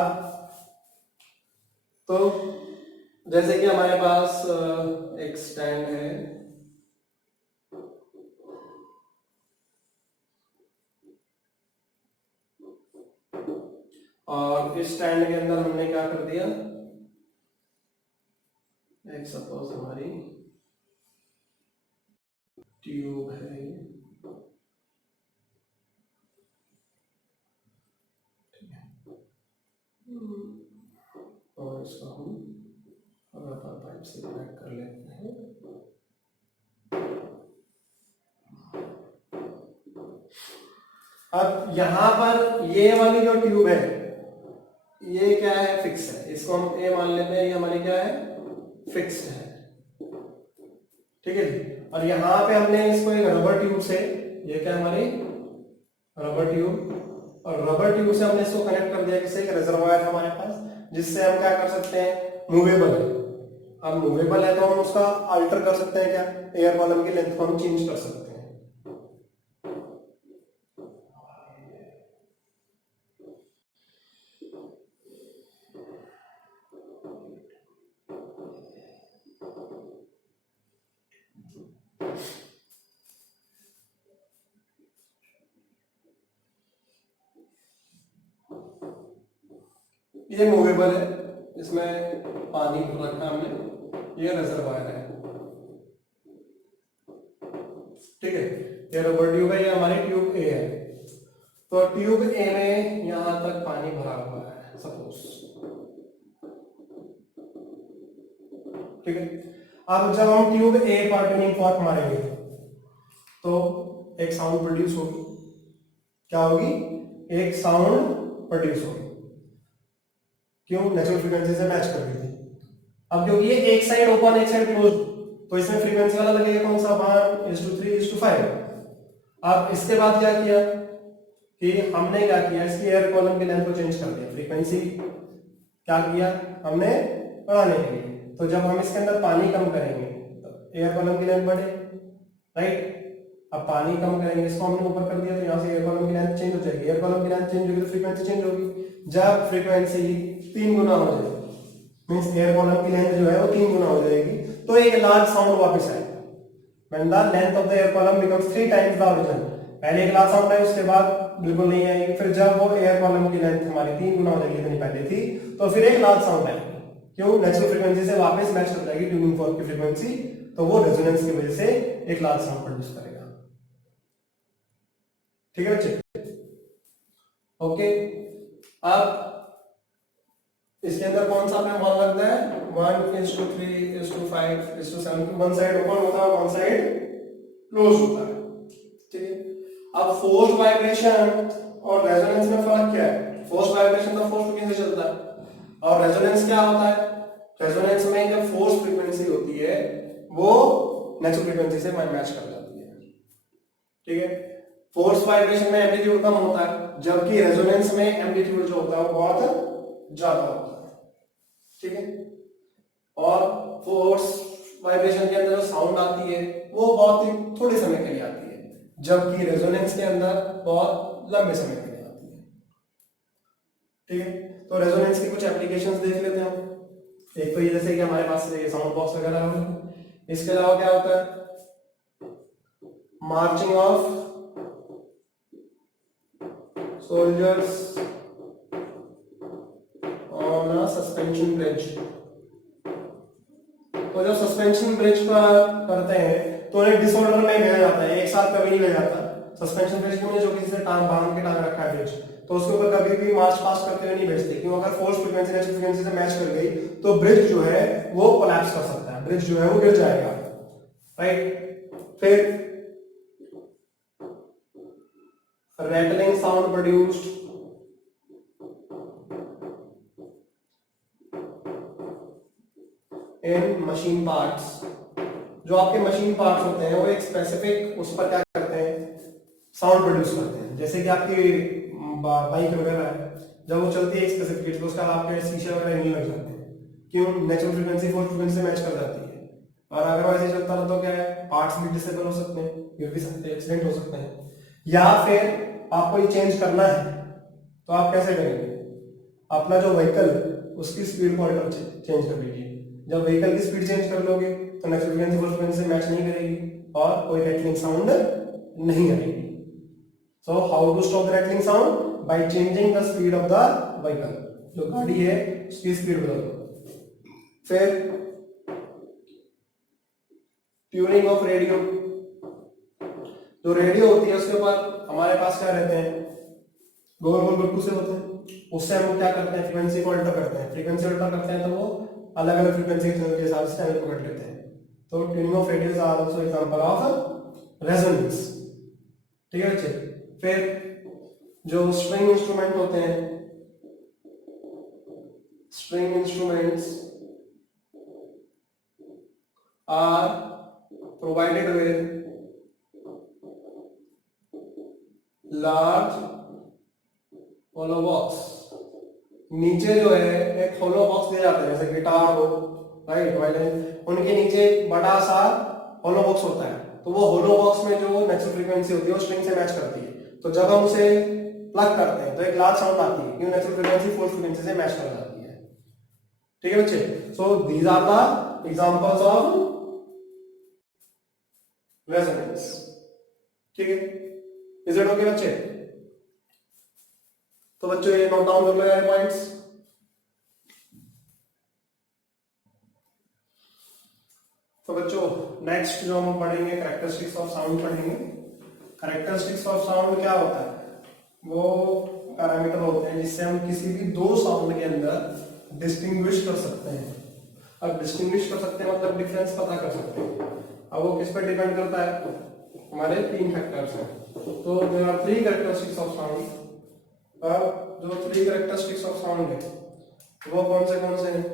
तो जैसे कि हमारे पास एक स्टैंड है, और इस स्टैंड के अंदर हमने क्या कर दिया, एक सपोज हमारी ट्यूब है, और इसको हम रबर पाइप से कनेक्ट कर लेते हैं। अब यहां पर ये वाली जो ट्यूब है ये क्या है, फिक्स है, इसको हम ए मान लेते हैं, ये हमारी क्या है, फिक्स्ड है, ठीक है जी। और यहाँ पे हमने इसको एक रबर ट्यूब से, ये क्या हमारी रबर ट्यूब, और रबर ट्यूब से हमने इसको कनेक्ट कर दिया किसी, एक रिजर्वायर है हमारे पास, जिससे हम क्या कर सकते हैं, मूवेबल है। अब मूवेबल है तो हम उसका अल्टर कर सकते हैं, क्या, एयर कॉलम की लेंथ को हम चेंज कर सकते हैं। ये मूवेबल है, इसमें पानी भर रखा हमने, ये रिजर्वायर है, ठीक है। ये रबर ट्यूब है, ये हमारी ट्यूब ए है। तो ट्यूब ए में यहां तक पानी भरा हुआ है सपोज, ठीक है। अब जब हम ट्यूब ए पर ट्यूनिंग फॉर्क मारेंगे तो एक साउंड प्रोड्यूस होगी, क्या होगी, एक साउंड प्रोड्यूस होगी, क्यों, नेचुरल फ्रीक्वेंसी से मैच कर रही थी। अब क्योंकि ये एक साइड ओपन एक साइड क्लोज, तो इसमें फ्रीक्वेंसी वाला लगेगा कौन सा, 1:3:5। अब इसके बाद क्या किया कि हमने क्या किया, इसकी एयर कॉलम की लेंथ को चेंज कर दिया, फ्रीक्वेंसी क्या किया हमने, बढ़ाने के लिए। तो जब हम इसके अंदर पानी कम करेंगे तो एयर कॉलम की लेंथ बढ़े, राइट। अब पानी कम करेंगे, इसको हमने ऊपर कर दिया, तो यहाँ से एयर कॉलम की लेंथ चेंज हो जाएगी, एयर कॉलम की लेंथ चेंज होगी तो फ्रीक्वेंसी चेंज होगी। जब फ्रीक्वेंसी 3 गुना हो जाएगी, मींस एयर कॉलम की लेंथ जो है वो 3 गुना हो जाएगी, तो एक लार्ज साउंड वापस आएगा। When the length of the air column becomes 3 times the original, पहले एक लार्ज साउंड है, उसके बाद बिल्कुल नहीं आएगी, फिर जब वो एयर कॉलम की लेंथ हमारी 3 गुना हो जाएगी जितनी पहले थी, तो फिर एक लार्ज साउंड आएगी, क्यों, नेचुरल फ्रीक्वेंसी से वापस मैच कर जाएगी ट्यूनिंग फॉर्क की फ्रीक्वेंसी, तो वो रेजोनेंस की वजह से एक लार्ज साउंड प्रोड्यूस करेगा, ठीक है बच्चे, ओके। अब इसके अंदर कौन सा हमें मान लगता है, 1:3:5:7, वन साइड ओपन होता है, वन साइड क्लोज होता है, ठीक है। अब फोर्स्ड वाइब्रेशन और रेजोनेंस में फर्क क्या है, फोर्स्ड वाइब्रेशन तो फोर्स फ्रीक्वेंसी चलता है, और रेजोनेंस क्या होता है, रेजोनेंस में जब फोर्स फ्रीक्वेंसी होती है वो नेचुरल फ्रीक्वेंसी से मैच कर जाती है, ठीक है। फोर्स वाइब्रेशन में एम्पलीट्यूड कम होता है, जबकि रेजोनेंस में एम्पलीट्यूड जो होता है वो बहुत ज्यादा होता है, ठीक है। और फोर्स वाइब्रेशन के अंदर जो साउंड आती है वो बहुत ही थोड़े समय के लिए आती है, जबकि रेजोनेंस के अंदर बहुत लंबे समय के लिए आती है, ठीक है। तो रेजोनेंस की कुछ एप्लीकेशंस देख लेते हैं हम। एक तो ये जैसे कि हमारे पास ये साउंड बॉक्स वगैरह है, इसके अलावा क्या होता है, marching of soldiers on a suspension bridge. तो जब सस्पेंशन ब्रिज पर करते हैं तो उन्हें डिसऑर्डर में भेजा जाता है, एक साथ कभी नहीं भेजा जाता। सस्पेंशन ब्रिज में जो किसी से टांग बांध के टांग रखा है ब्रिज, तो उसके ऊपर कभी भी मार्च पास करते हुए नहीं भेजते, क्यों, अगर फोर्स फ्रीक्वेंसी नेचुरल फ्रीक्वेंसी से मैच कर गई तो ब्रिज जो है वो कोलैप्स कर सकता है, ब्रिज जो है वो गिर जाएगा, राइट। फिर rattling sound produced in machine parts. जो आपके मशीन पार्ट्स होते हैं वो एक स्पेसिफिक उस पर क्या करते हैं, साउंड प्रोड्यूस करते हैं। जैसे कि आपकी बाइक वगैरह है, जब वो चलती है एक स्पेसिफिक, तो उसका आपके शीशे वगैरह नहीं लग जाते हैं, क्यों, नेचुरल फ्रीक्वेंसी फोर्स फ्रीक्वेंसी से मैच कर जाती है। और अगर वैसे चलता रहा तो क्या है, पार्ट्स भी डिसेबल हो सकते हैं, गिर भी सकते हैं, एक्सीडेंट हो सकते हैं। या फिर आपको ये चेंज करना है तो आप कैसे करेंगे, अपना जो व्हीकल उसकी स्पीड को अल्टर चेंज कर लीजिए। जब व्हीकल की स्पीड चेंज कर लोगे तो नेक्स्ट फ्रीक्वेंसी फुल फ्रीक्वेंसी से मैच नहीं करेगी और कोई रैटलिंग साउंड नहीं आएगी। So how to stop the rattling sound? By changing the speed of the vehicle. जो गाड़ी है उसकी स्पीड बदल दो। फिर ट्यूनिंग ऑफ रेडियो। जो रेडियो होती है उसके ऊपर हमारे पास क्या रहते हैं, गोल गोल गट्टू से होते हैं। उससे हम क्या करते हैं, फ्रीक्वेंसी को अल्टर करते हैं। फ्रीक्वेंसी अल्टर करते हैं तो वो अलग अलग फ्रीक्वेंसी के हिसाब से चैनल पकड़ लेते हैं। तो tuning of radios are also example of resonance. ठीक है बच्चे। फिर जो स्ट्रिंग इंस्ट्रूमेंट होते हैं, string instruments are provided with large hollow box. नीचे जो है एक होलो बॉक्स दिया जाता है, जैसे गिटार हो, राइट, वायलिन, उनके नीचे एक बड़ा सा होलो बॉक्स होता है। तो वो होलो बॉक्स में जो नेचुरल फ्रीक्वेंसी होती है वो स्ट्रिंग से मैच करती है। तो जब हम उसे प्लग करते हैं तो एक लार्ज साउंड आती है, क्योंकि नेचुरल फ्रीक्वेंसी फुल फ्रीक्वेंसी से मैच कर जाती है। ठीक है बच्चे। So these are the examples of resonance. ठीक है, इज इट ओके बच्चे? तो बच्चों ये नोट डाउन कर लो यार पॉइंट्स। तो बच्चों नेक्स्ट जो हम पढ़ेंगे कैरेक्टरिस्टिक्स ऑफ साउंड पढ़ेंगे। कैरेक्टरिस्टिक्स ऑफ साउंड क्या होता है? वो पैरामीटर होते हैं जिससे हम किसी भी दो साउंड के अंदर डिस्टिंग्विश कर सकते हैं। अब डिस्टिंग्विश कर सकते हैं मतलब डिफरेंस पता कर सकते हैं। अब वो किस पर डिपेंड करता है? हमारे तीन फैक्टर्स हैं। तो there are three characteristics of sound. अब जो थ्री कैरेक्टरिस्टिक्स ऑफ साउंड है वो कौन से हैं?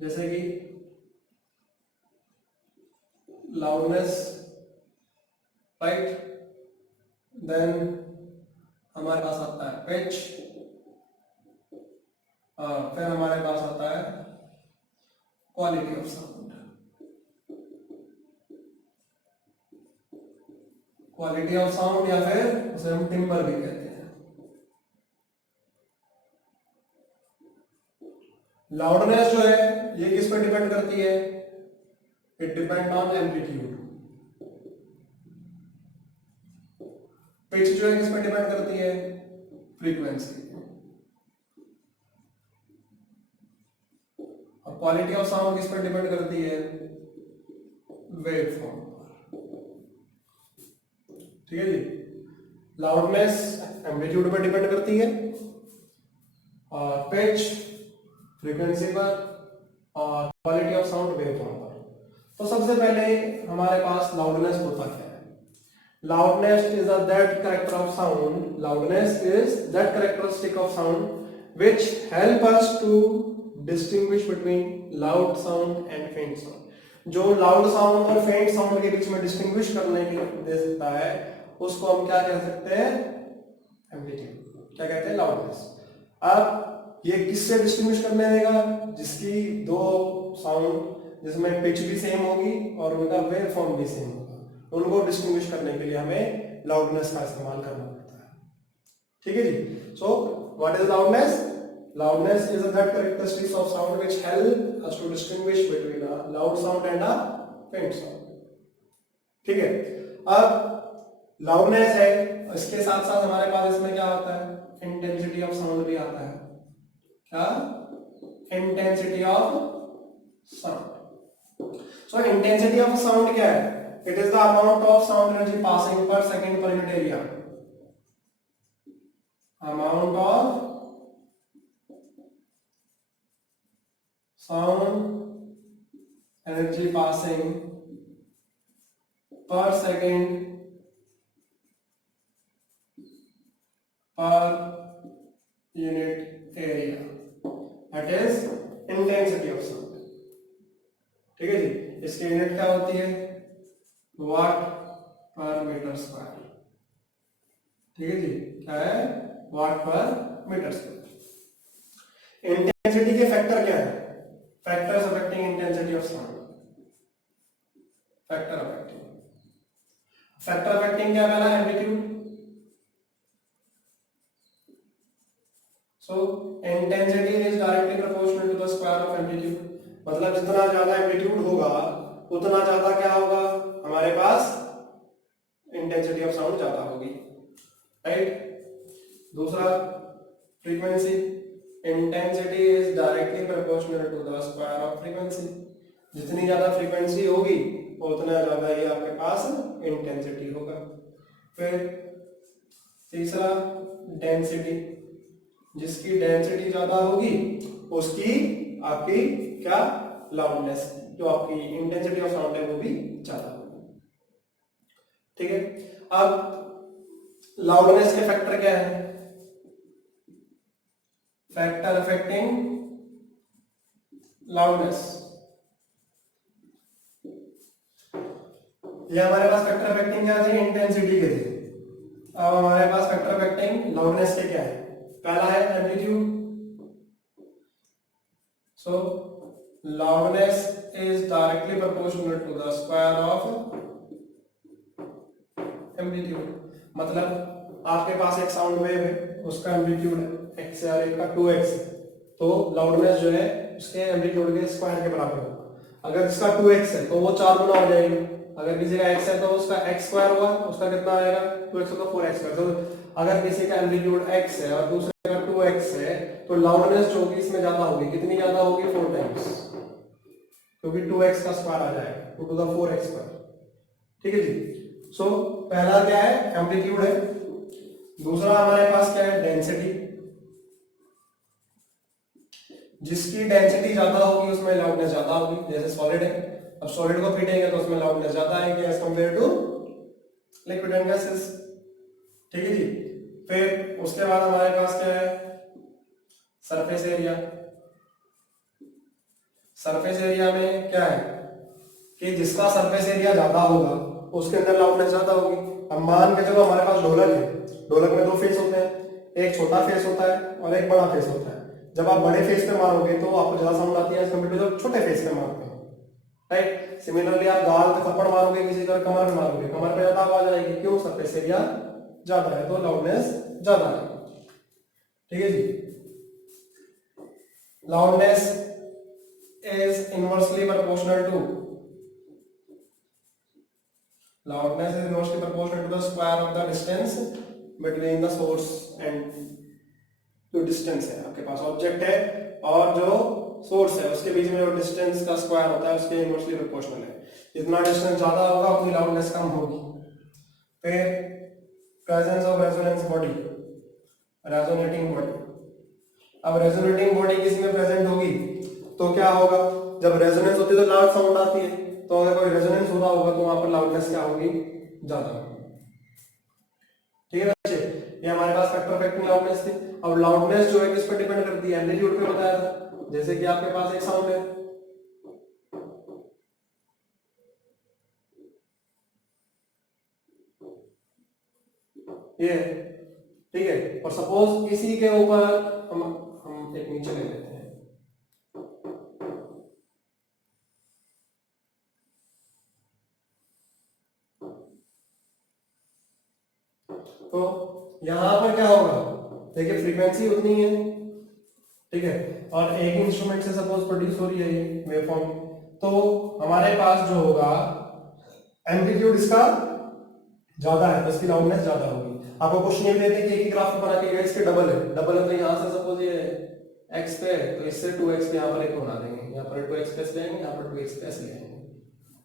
जैसे कि लाउडनेस, राइट, देन हमारे पास आता है पिच, फिर हमारे पास आता है quality of sound. Quality of sound या फिर उसे हम टिम्बर भी कहते हैं। लाउडनेस जो है ये किस पर डिपेंड करती है? It depend on amplitude. Pitch जो है किस पर डिपेंड करती है? फ्रीक्वेंसी। और क्वालिटी ऑफ साउंड किस पर डिपेंड करती है? वेव फॉर्म पर। ठीक है जी। लाउडनेस एम्पलीट्यूड पर डिपेंड करती है और पिच फ्रीक्वेंसी पर और quality of sound wave form पर। तो सबसे पहले हमारे पास लाउडनेस होता क्या है? Loudness is that character of sound, loudness is that characteristic of sound which help us to distinguish between loud sound and faint sound. जो लाउड साउंड और फेंट साउंड के बीच में डिस्टिंग्विश करने के लिए दे सकता है उसको हम क्या कह सकते हैं? एम्पलीट्यूड। क्या कहते हैं? लाउडनेस। अब ये किससे डिस्टिंग्विश करने देगा? जिसकी दो साउंड जिसमें पिच भी सेम होगी और उनका वेव फॉर्म भी सेम होगा, उनको डिस्टिंग्विश करने के लिए हमें लाउडनेस का इस्तेमाल करना पड़ता है। ठीक है जी। So what is loudness? Loudness is that characteristics of sound which help us to distinguish between a loud sound and a faint sound. ठीक है। अब लाउडनेस है, इसके साथ साथ हमारे पास इसमें क्या होता है? इंटेंसिटी ऑफ साउंड भी आता है। क्या? Intensity of sound. So intensity of sound क्या है? It is the amount of sound energy passing per second per unit area. Amount of sound energy passing per second per unit area, that is intensity of sound। ठीक है जी। इसकी unit क्या होती है? वाट पर metre square. ठीक है जी। क्या है? वाट पर मीटर स्क्वायर। इंटेंसिटी के फैक्टर क्या है? Factors affecting intensity of sound. Factor affecting क्या पहला? Amplitude. So intensity is directly proportional to the square of amplitude, मतलब जितना ज्यादा एम्पलीट्यूड होगा उतना ज्यादा क्या होगा, हमारे पास इंटेंसिटी ऑफ साउंड ज्यादा होगी, राइट। दूसरा frequency, intensity is directly proportional to the square of frequency, जितनी ज्यादा फ्रीक्वेंसी होगी उतना ज्यादा ही आपके पास इंटेंसिटी होगा। फिर तीसरा डेंसिटी, जिसकी डेंसिटी ज्यादा होगी उसकी आपकी क्या लाउडनेस, जो आपकी इंटेंसिटी ऑफ साउंड है वो भी ज्यादा होगी, ठीक है। अब लाउडनेस के फैक्टर क्या है, फैक्टर अफेक्टिंग लाउडनेस, ये हमारे पास फैक्टर अफेक्टिंग क्या थे, इंटेंसिटी के थे। अब हमारे पास फैक्टर अफेक्टिंग लाउडनेस के क्या है, पहला है amplitude, so loudness is directly proportional to the square of amplitude, मतलब आपके पास एक साउंड वेव है, उसका एम्पलीट्यूड x है और एक का 2x है, तो लाउडनेस जो है उसके एम्पलीट्यूड के स्क्वायर के बराबर होगा। अगर इसका 2x है तो वो 4 गुना हो जाएगी, अगर किसी का x है तो उसका x स्क्वायर होगा, उसका कितना आएगा 2x होगा 4x स्क्वायर। तो अगर किसी का एम्पलीट्यूड x है और दूसरे का 2x है तो लाउडनेस जो होगी इसमें ज्यादा होगी, कितनी ज्यादा होगी 4 टाइम्स, क्योंकि 2x का स्क्वायर आ जाएगा 2 टू द 4x स्क्वायर, ठीक है जी। सो पहला क्या है, एम्पलीट्यूड है। दूसरा हमारे पास क्या है, डेंसिटी, जिसकी डेंसिटी ज्यादा होगी उसमें लाउडनेस ज्यादा होगी, जैसे सॉलिड है, अब सॉलिड को पीटेंगे तो उसमें लाउडनेस ज्यादा आएगी as compare to liquid and gases, ठीक है जी। फिर उसके बाद हमारे पास क्या है, सरफेस एरिया। सरफेस एरिया में क्या है कि जिसका सरफेस एरिया ज्यादा होगा उसके अंदर लाउडनेस ज्यादा होगी। अब मान के चलो हमारे पास ढोलक है, ढोलक में 2 फेस होते हैं, एक छोटा फेस होता है और एक बड़ा फेस होता है। जब आप बड़े फेस पे मारोगे तो आपको ज्यादा साउंड आती है एज कंपेयर टू जब छोटे फेस पे मारते हैं, राइट। सिमिलरली आप गाल पे थप्पड़ मारोगे किसी का, कमर पे मारोगे, कमर पे ज्यादा आवाज आएगी, क्यों, सरफेस एरिया ज्यादा है तो लाउडनेस ज्यादा है, ठीक है जी। Loudness is inversely proportional to, loudness is inversely proportional to the square of the distance between the source and जो distance है आपके पास ऑब्जेक्ट है और जो सोर्स है उसके बीच में जो डिस्टेंस का स्क्वायर होता है उसके इनवर्सली प्रोपोर्शनल है। जितना डिस्टेंस ज्यादा होगा उतनी लाउडनेस कम होगी। फिर presence of resonance body, resonating body. अब रेजोनेटिंग बॉडी किसी में प्रेजेंट होगी तो क्या होगा, जब रेजोनेंस होती है तो लाउड साउंड आती है, तो अगर कोई रेजोनेंस हो रहा होगा तो वहां पर लाउडनेस क्या होगी, ज्यादा होगी, ठीक है बच्चे। ये हमारे पास फैक्टर अफेक्टिंग लाउडनेस थी। अब लाउडनेस जो है किस पर डिपेंड करती है, एम्पलीट्यूड पे बताया था। जैसे कि आपके पास एक साउंड है, ये ठीक है, और सपोज इसी के ऊपर हम एक नीचे ले लेते हैं, तो यहां पर क्या होगा, देखिए फ्रीक्वेंसी उतनी है, ठीक है, और एक इंस्ट्रूमेंट से सपोज प्रोड्यूस हो रही है ये वेवफॉर्म, तो हमारे पास जो होगा एम्पलीट्यूड इसका ज्यादा है तो इसकी लाउडनेस ज्यादा होगी। आपको क्वेश्चन ये देते हैं कि एक ही ग्राफ बना के इसके डबल है, डबल है तो यहां से सपोज ये x पे है तो इससे 2x पे यहां पर एक बना देंगे, यहां पर 2x प्लस लेंगे, यहां पर 2x प्लस लेंगे,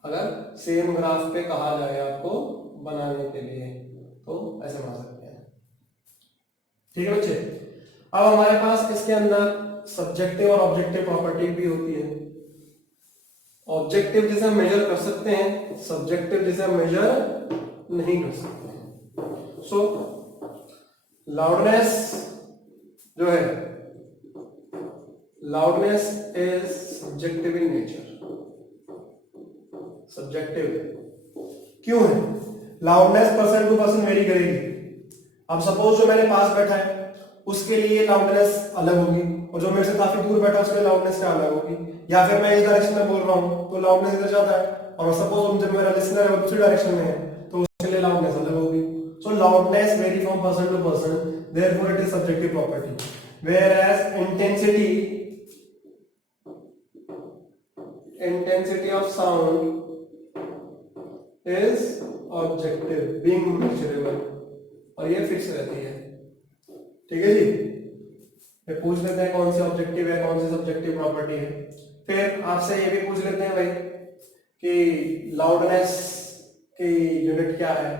अगर सेम ग्राफ पे कहा जाए आपको बनाने के लिए तो ऐसे बना सकते हैं, ठीक है बच्चे। अब हमारे पास इसके अंदर सब्जेक्टिव और ऑब्जेक्टिव प्रॉपर्टी भी होती है। ऑब्जेक्टिव जिसे हम मेजर कर सकते हैं, सब्जेक्टिव जिसे हम मेजर नहीं कर सकते हैं। सो लाउडनेस जो है, loudness is subjective in nature, subjective क्यों है, loudness person to person vary करेगी। अब सपोज जो मेरे पास बैठा है उसके लिए लाउडनेस अलग होगी और जो मेरे से काफी दूर बैठा है उसके लिए लाउडनेस क्या अलग होगी, या फिर मैं इस डायरेक्शन में बोल रहा हूं तो लाउडनेस इधर जाता है, और सपोज जब मेरा लिसनर है वो दूसरी डायरेक्शन में है तो उसके लिए लाउडनेस अलग होगी। So loudness vary from person to person, therefore it is subjective property. whereas intensity of sound is objective being measurable, और ये फिक्स रहती है। ठीक है जी, ये पूछ लेते हैं कौन सी ऑब्जेक्टिव है, कौन सी सब्जेक्टिव प्रॉपर्टी है। फिर आपसे ये भी पूछ लेते हैं भाई कि लाउडनेस की यूनिट क्या है।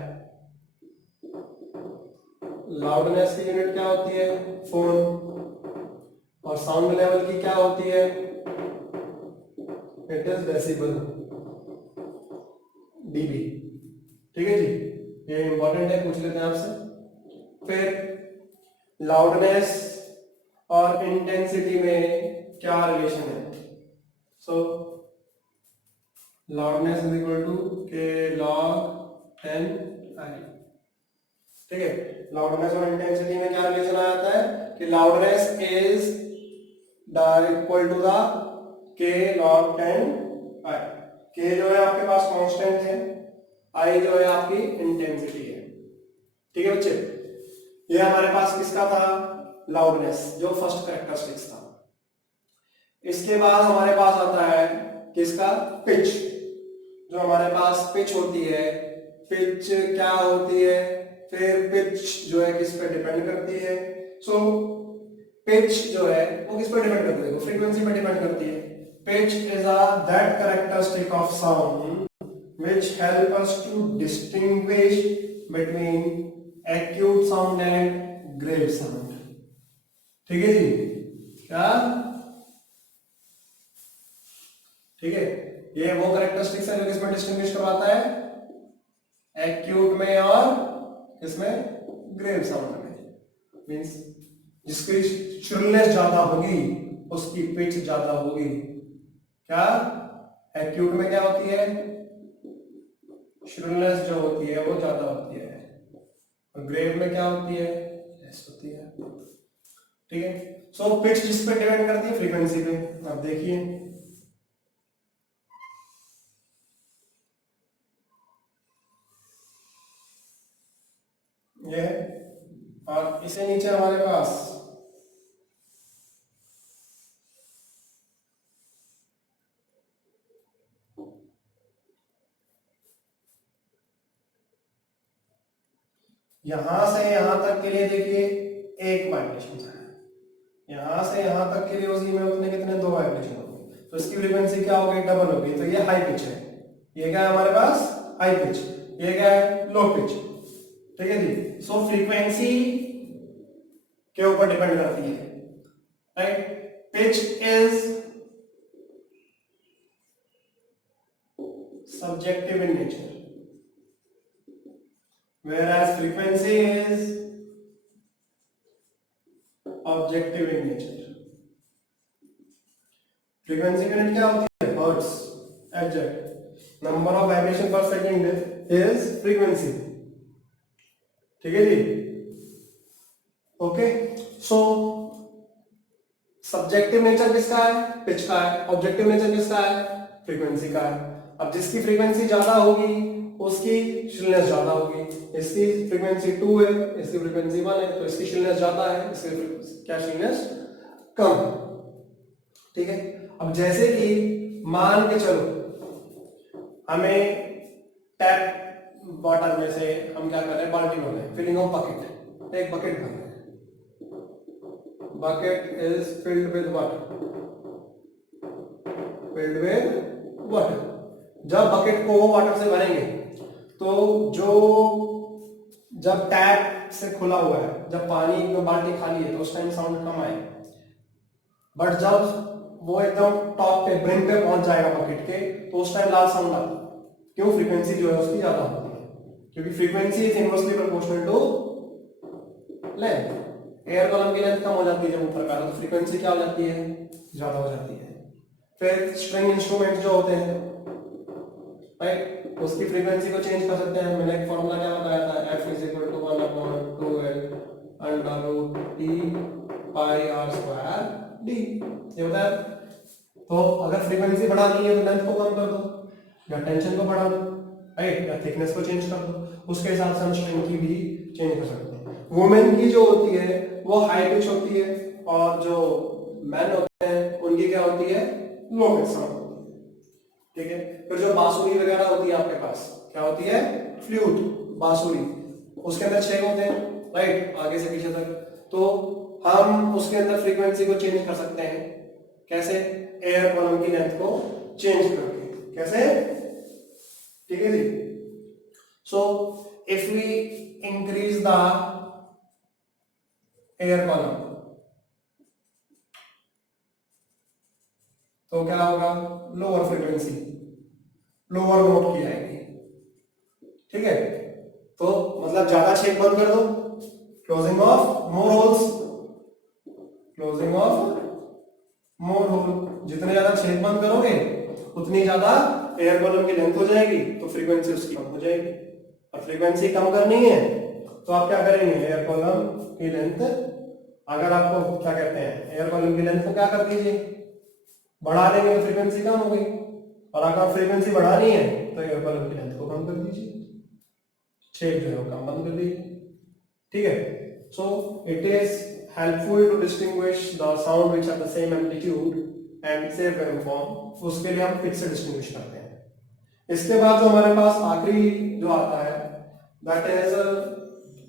लाउडनेस की यूनिट क्या होती है, फोन, और साउंड लेवल की क्या होती है, इट इज डेसिबल, डीबी। ठीक है जी, ये इंपॉर्टेंट है, पूछ लेते हैं आपसे। फिर लाउडनेस और इंटेंसिटी में क्या रिलेशन है। सो लाउडनेस इज इक्वल टू के log 10i। ठीक है, लाउडनेस और इंटेंसिटी में क्या रिलेशन आ जाता है कि loudness is equal to the K log 10i। के जो है आपके पास कांस्टेंट है, आई जो है आपकी इंटेंसिटी है। ठीक है बच्चे, ये हमारे पास किसका था, लाउडनेस, जो फर्स्ट कैरेक्टरिस्टिक्स था। इसके बाद हमारे पास आता है किसका, पिच। जो हमारे पास पिच होती है, पिच क्या होती है, फिर पिच जो है किस पे डिपेंड करती है। सो पिच जो है वो किस पे डिपेंड करती है, फ्रीक्वेंसी पे डिपेंड करती है। Pitch is that characteristic of sound which help us to distinguish between acute sound and grave sound। ठीक है जी, क्या, ठीक है, ये वो कैरेक्टरिस्टिक्स है जो किसमें डिस्टिंग्विश करवाता है, एक्यूट में और किसमें, ग्रेव साउंड में। मींस जिसकी श्रिलनेस ज्यादा होगी उसकी पिच ज्यादा होगी। क्या, एक्यूट में क्या होती है, श्रिलनेस जो होती है वो ज्यादा होती है, और ग्रेव में क्या होती है, लेस होती है। ठीक है, सो पिच जिस पे डिपेंड करती है, फ्रीक्वेंसी पे। अब देखिए ये, और इसे नीचे हमारे पास यहां से यहां तक के लिए देखिए एक वाइब्रेशन है, यहां से यहां तक के लिए उसी में उतने कितने, दो वाइब्रेशन होंगे, तो इसकी फ्रीक्वेंसी क्या होगी, डबल होगी। तो ये हाई पिच है, ये क्या है हमारे पास, हाई पिच, ये क्या है, लो पिच। ठीक है जी, सो फ्रीक्वेंसी के ऊपर डिपेंड करती है, right. Pitch is subjective in nature, whereas frequency is objective in nature। frequency की यूनिट क्या होती है, hertz, exact number of vibration पर सेकंड इज फ्रीक्वेंसी। ठीक है जी, ओके। सो सब्जेक्टिव नेचर किसका है, पिच का है, ऑब्जेक्टिव नेचर किसका है, फ्रीक्वेंसी का है। अब जिसकी फ्रीक्वेंसी ज्यादा होगी उसकी श्रिलनेस ज्यादा होगी। इसकी फ्रीक्वेंसी 2 है, इसकी फ्रीक्वेंसी 1 है, तो इसकी श्रिलनेस ज्यादा है, इसकी क्या श्रिलनेस कम। ठीक है, अब जैसे कि मान के चलो हमें टैप वाटर में से हम क्या कर रहे हैं, बाल्टी भर रहे हैं, फिलिंग ऑफ बकेट, एक बकेट भर रहे हैं, bucket is filled with water, filled with water. जब बकेट को वाटर से भरेंगे तो जो, जब टैप से खुला हुआ है, जब पानी में बाल्टी खाली है तो उस टाइम साउंड कम आए, बट जब वो एकदम टॉप पे, ब्रिम पे पहुंच जाएगा बकेट के, तो उस टाइम लाउड साउंड आता है। क्यों, फ्रीक्वेंसी जो है उसकी ज्यादा होती है, क्योंकि frequency is inversely proportional to length. Air column की लेंथ कम हो जाती है जब ऊपर का, तो फ्रीक्वेंसी क्या हो जाती है, ज्यादा हो जाती है। फिर स्ट्रिंग इंस्ट्रूमेंट जो होते हैं, राइट, उसकी फ्रीक्वेंसी को चेंज कर सकते हैं। मैंने एक फॉर्मूला क्या बताया था, F = 1/2L √T πr²d, ये बताया। तो अगर फ्रीक्वेंसी बढ़ानी है तो लेंथ को कम कर दो, या टेंशन को बढ़ा दो, राइट, या थिकनेस को चेंज कर दो, उसके हिसाब से हम स्ट्रिंग की भी चेंज कर सकते हैं। वुमेन की जो होती है वो हाई पिच होती है, और जो मैन होते हैं उनकी क्या होती है, लो पिच साउंड होती है। ठीक है, फिर जो बांसुरी वगैरह होती है आपके पास क्या होती है, फ्लूट, बांसुरी, उसके अंदर 6 होते हैं, राइट, आगे से पीछे तक। तो हम उसके अंदर फ्रीक्वेंसी को चेंज कर सकते हैं, कैसे, एयर कॉलम की लेंथ को चेंज करके, कैसे, ठीक है जी। So if we increase the air column तो क्या होगा, लोअर फ्रीक्वेंसी, लोअर नोट की आएगी। ठीक है, तो मतलब ज्यादा छेद बंद कर दो, closing of more holes, closing of more hole, जितने ज्यादा छेद बंद करोगे उतनी ज्यादा एयर कॉलम की लेंथ हो जाएगी, तो फ्रीक्वेंसी उसकी कम हो जाएगी। और फ्रीक्वेंसी कम करनी है तो आप क्या करेंगे, एयर कॉलम की लेंथ, अगर आपको क्या कहते हैं, एयर कॉलम की लेंथ को क्या कर दीजिए, बढ़ा देंगे तो फ्रीक्वेंसी कम हो गई, और अगर फ्रीक्वेंसी बढ़ानी है तो एयर कॉलम की लेंथ को कम कर दीजिए, छेद जो है वो कम बंद कर दीजिए। ठीक है, so it is helpful to distinguish the sound which have the same amplitude and same waveform, उसके लिए हम पिच से डिस्टिंग्विश करते हैं। इसके बाद जो हमारे पास आखिरी जो आता है that is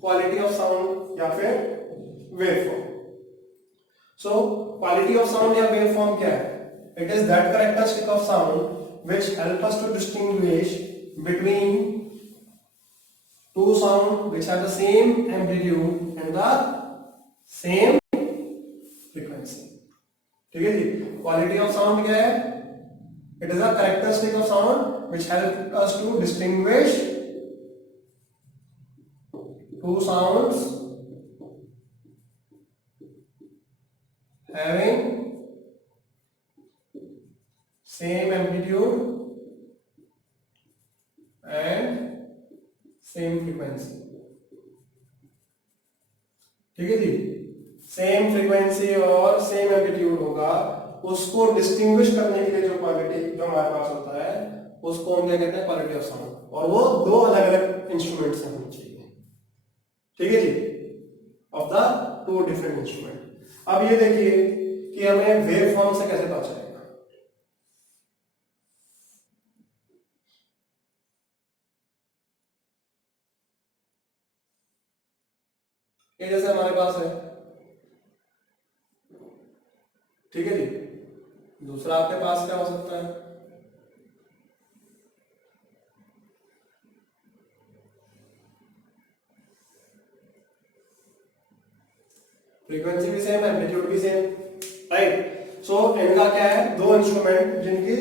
quality of sound या फिर waveform. So quality of sound या वेवफॉर्म क्या है, it is that characteristic of sound which help us to distinguish between two sound which have the same amplitude and the same frequency। ठीक है जी, quality of sound क्या है, it is a characteristic of sound which help us to distinguish two sounds having same amplitude and same frequency. ठीक है जी, same frequency और same amplitude होगा, उसको डिस्टिंग्विश करने के लिए जो क्वालिटी जो हमारे पास होता है उसको हम क्या कहते हैं, क्वालिटी ऑफ साउंड, और वो दो अलग अलग इंस्ट्रूमेंट से होनी चाहिए। ठीक है जी, of the two different instrument. अब ये देखिए कि हमें वेव फॉर्म से कैसे पता चलेगा। ये जैसे हमारे पास है, ठीक है जी, दूसरा आपके पास क्या हो सकता है, फ्रीक्वेंसी भी सेम, एम्पलीट्यूड भी सेम, राइट। सो इनका क्या है, दो इंस्ट्रूमेंट जिनकी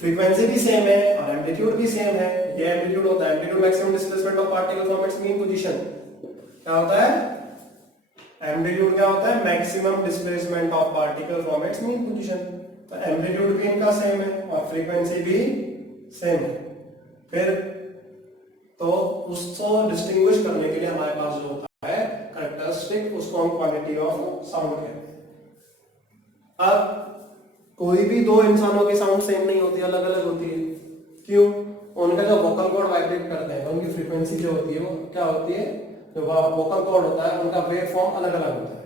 फ्रीक्वेंसी भी सेम है और एम्पलीट्यूड भी सेम है। ये एम्पलीट्यूड होता है amplitude maximum displacement of particle from its mean position. क्या होता है, एम्पलीट्यूड क्या होता है, maximum displacement of particle from its mean position. तो एम्पलीट्यूड भी इनका सेम है और फ्रीक्वेंसी भी सेम है। फिर तो उसको डिस्टिंग्विश करने के लिए हमारे पास जो होता है कैरेक्टरिस्टिक, उसको हम क्वालिटी ऑफ साउंड कहते हैं। अब कोई भी दो इंसानों की साउंड सेम नहीं होती, अलग अलग होती है। क्यों, उनका जो वोकल कॉर्ड वाइब्रेट करते हैं उनकी फ्रीक्वेंसी जो होती है वो क्या होती है, जो वोकल कॉर्ड होता है उनका वेव फॉर्म अलग अलग होता है।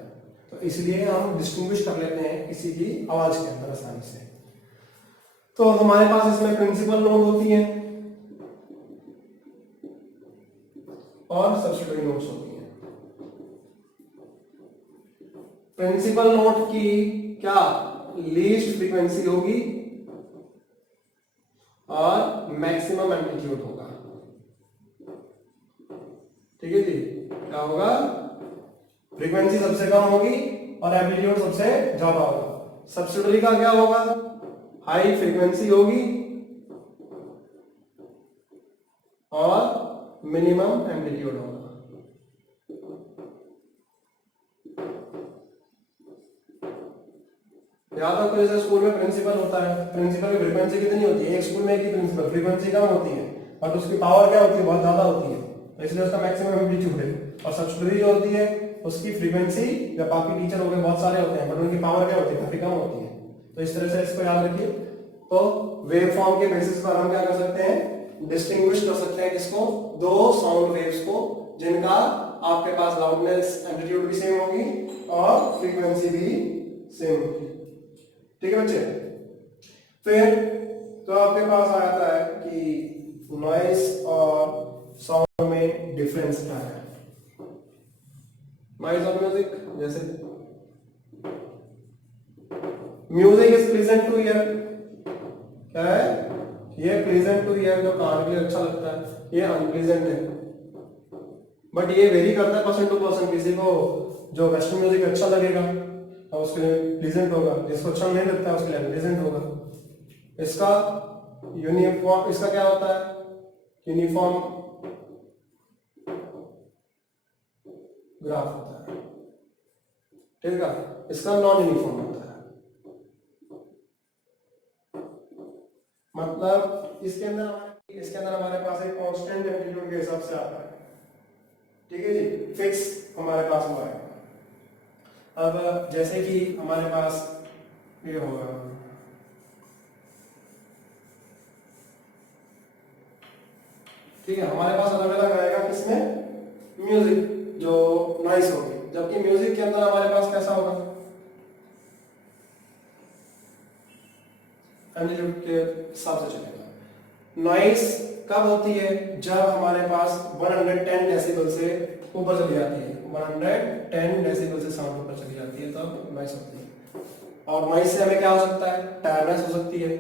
तो इसलिए हम डिस्टिंग्विश कर लेते हैं किसी की आवाज के अंदर आसानी से। तो हमारे पास इसमें प्रिंसिपल नोट होती है और सब्सिडियरी नोट्स होती हैं। प्रिंसिपल नोट की क्या लीस्ट फ्रीक्वेंसी होगी और मैक्सिमम एम्पलीट्यूड होगा। ठीक है जी, क्या होगा, फ्रीक्वेंसी सबसे कम होगी और एम्पलीट्यूड सबसे ज्यादा होगा। सब्सिडियरी का क्या होगा, हाई फ्रीक्वेंसी होगी और मिनिमम एम्पलीट्यूड होगा। याद रखो, जैसे स्कूल में प्रिंसिपल होता है, प्रिंसिपल की फ्रीक्वेंसी कितनी होती है, एक स्कूल में एक ही प्रिंसिपल, फ्रीक्वेंसी कम होती है बट उसकी पावर क्या होती है, बहुत ज्यादा होती है, तो इसलिए उसका मैक्सिमम एम्पलीट्यूड है। और सब्सिडियरी जो होती है उसकी फ्रीक्वेंसी, जब बाकी टीचर हो गए बहुत सारे होते हैं बट उनकी पावर क्या होती है, काफी कम होती है। तो इस तरह से इसको याद रखिए। तो वेव फॉर्म के बेसिस पर हम क्या कर सकते हैं, डिस्टिंग्विश कर सकते हैं किसको, दो साउंड वेव्स को जिनका आपके पास लाउडनेस एम्पलीट्यूड भी सेम होगी और फ्रीक्वेंसी भी सेम होगी। ठीक है बच्चे। फिर तो आपके पास आ जाता है कि नॉइस और साउंड में डिफरेंस क्या है। नॉइस और म्यूजिक, जैसे music is pleasant two year, क्या है ये प्लीजेंट टू ईयर, जो कान के लिए अच्छा लगता है, ये अनप्लीजेंट है। बट ये वेरी करता है पर्सन टू पर्सन, किसी को जो वेस्टर्न म्यूजिक अच्छा लगेगा और उसके लिए प्लीजेंट होगा, जिसको अच्छा नहीं लगता है उसके लिए अनप्लीजेंट होगा। इसका यूनिफॉर्म, इसका क्या होता है, यूनिफॉर्म ग्राफ होता है, ठीक है। इसका नॉन यूनिफॉर्म होता है, मतलब इसके अंदर हमारे पास एक कांस्टेंट एम्पलीट्यूड के हिसाब से आता है, ठीक है जी, फिक्स हमारे पास हुआ है। अब जैसे कि हमारे पास ये होगा, ठीक है, हमारे पास अलग अलग आएगा किसमें, म्यूजिक जो नॉइस होगी, जबकि म्यूजिक के अंदर हमारे पास कैसा होगा, एम्पलीट्यूड के हिसाब से चलेगा। नॉइस कब होती है, जब हमारे पास 110 डेसिबल से ऊपर चली जाती है, 110 डेसिबल से साउंड ऊपर चली जाती है तब नॉइस होती है। और नॉइस से हमें क्या हो सकता है, टायर्डनेस हो सकती है,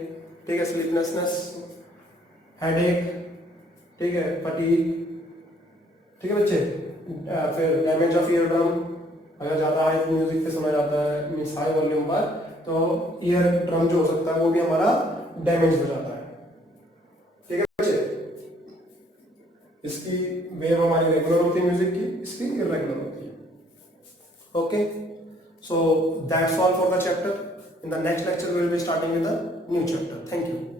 ठीक है, स्लीपलेसनेस, हेडेक, ठीक है, फटीग, ठीक है बच्चे। फिर डैमेज ऑफ ईयर ड्रम, अगर ज्यादा हाई म्यूजिक पे सुना जाता है, मींस हाई वॉल्यूम पर, तो ईयर ड्रम जो हो सकता है वो भी हमारा डैमेज हो जाता है, ठीक है बच्चे। इसकी वेव हमारी रेगुलर होती है म्यूजिक की, इसकी इरेगुलर होती है। Okay, so that's all for the chapter. In the next lecture we will be starting with the new chapter. Thank you.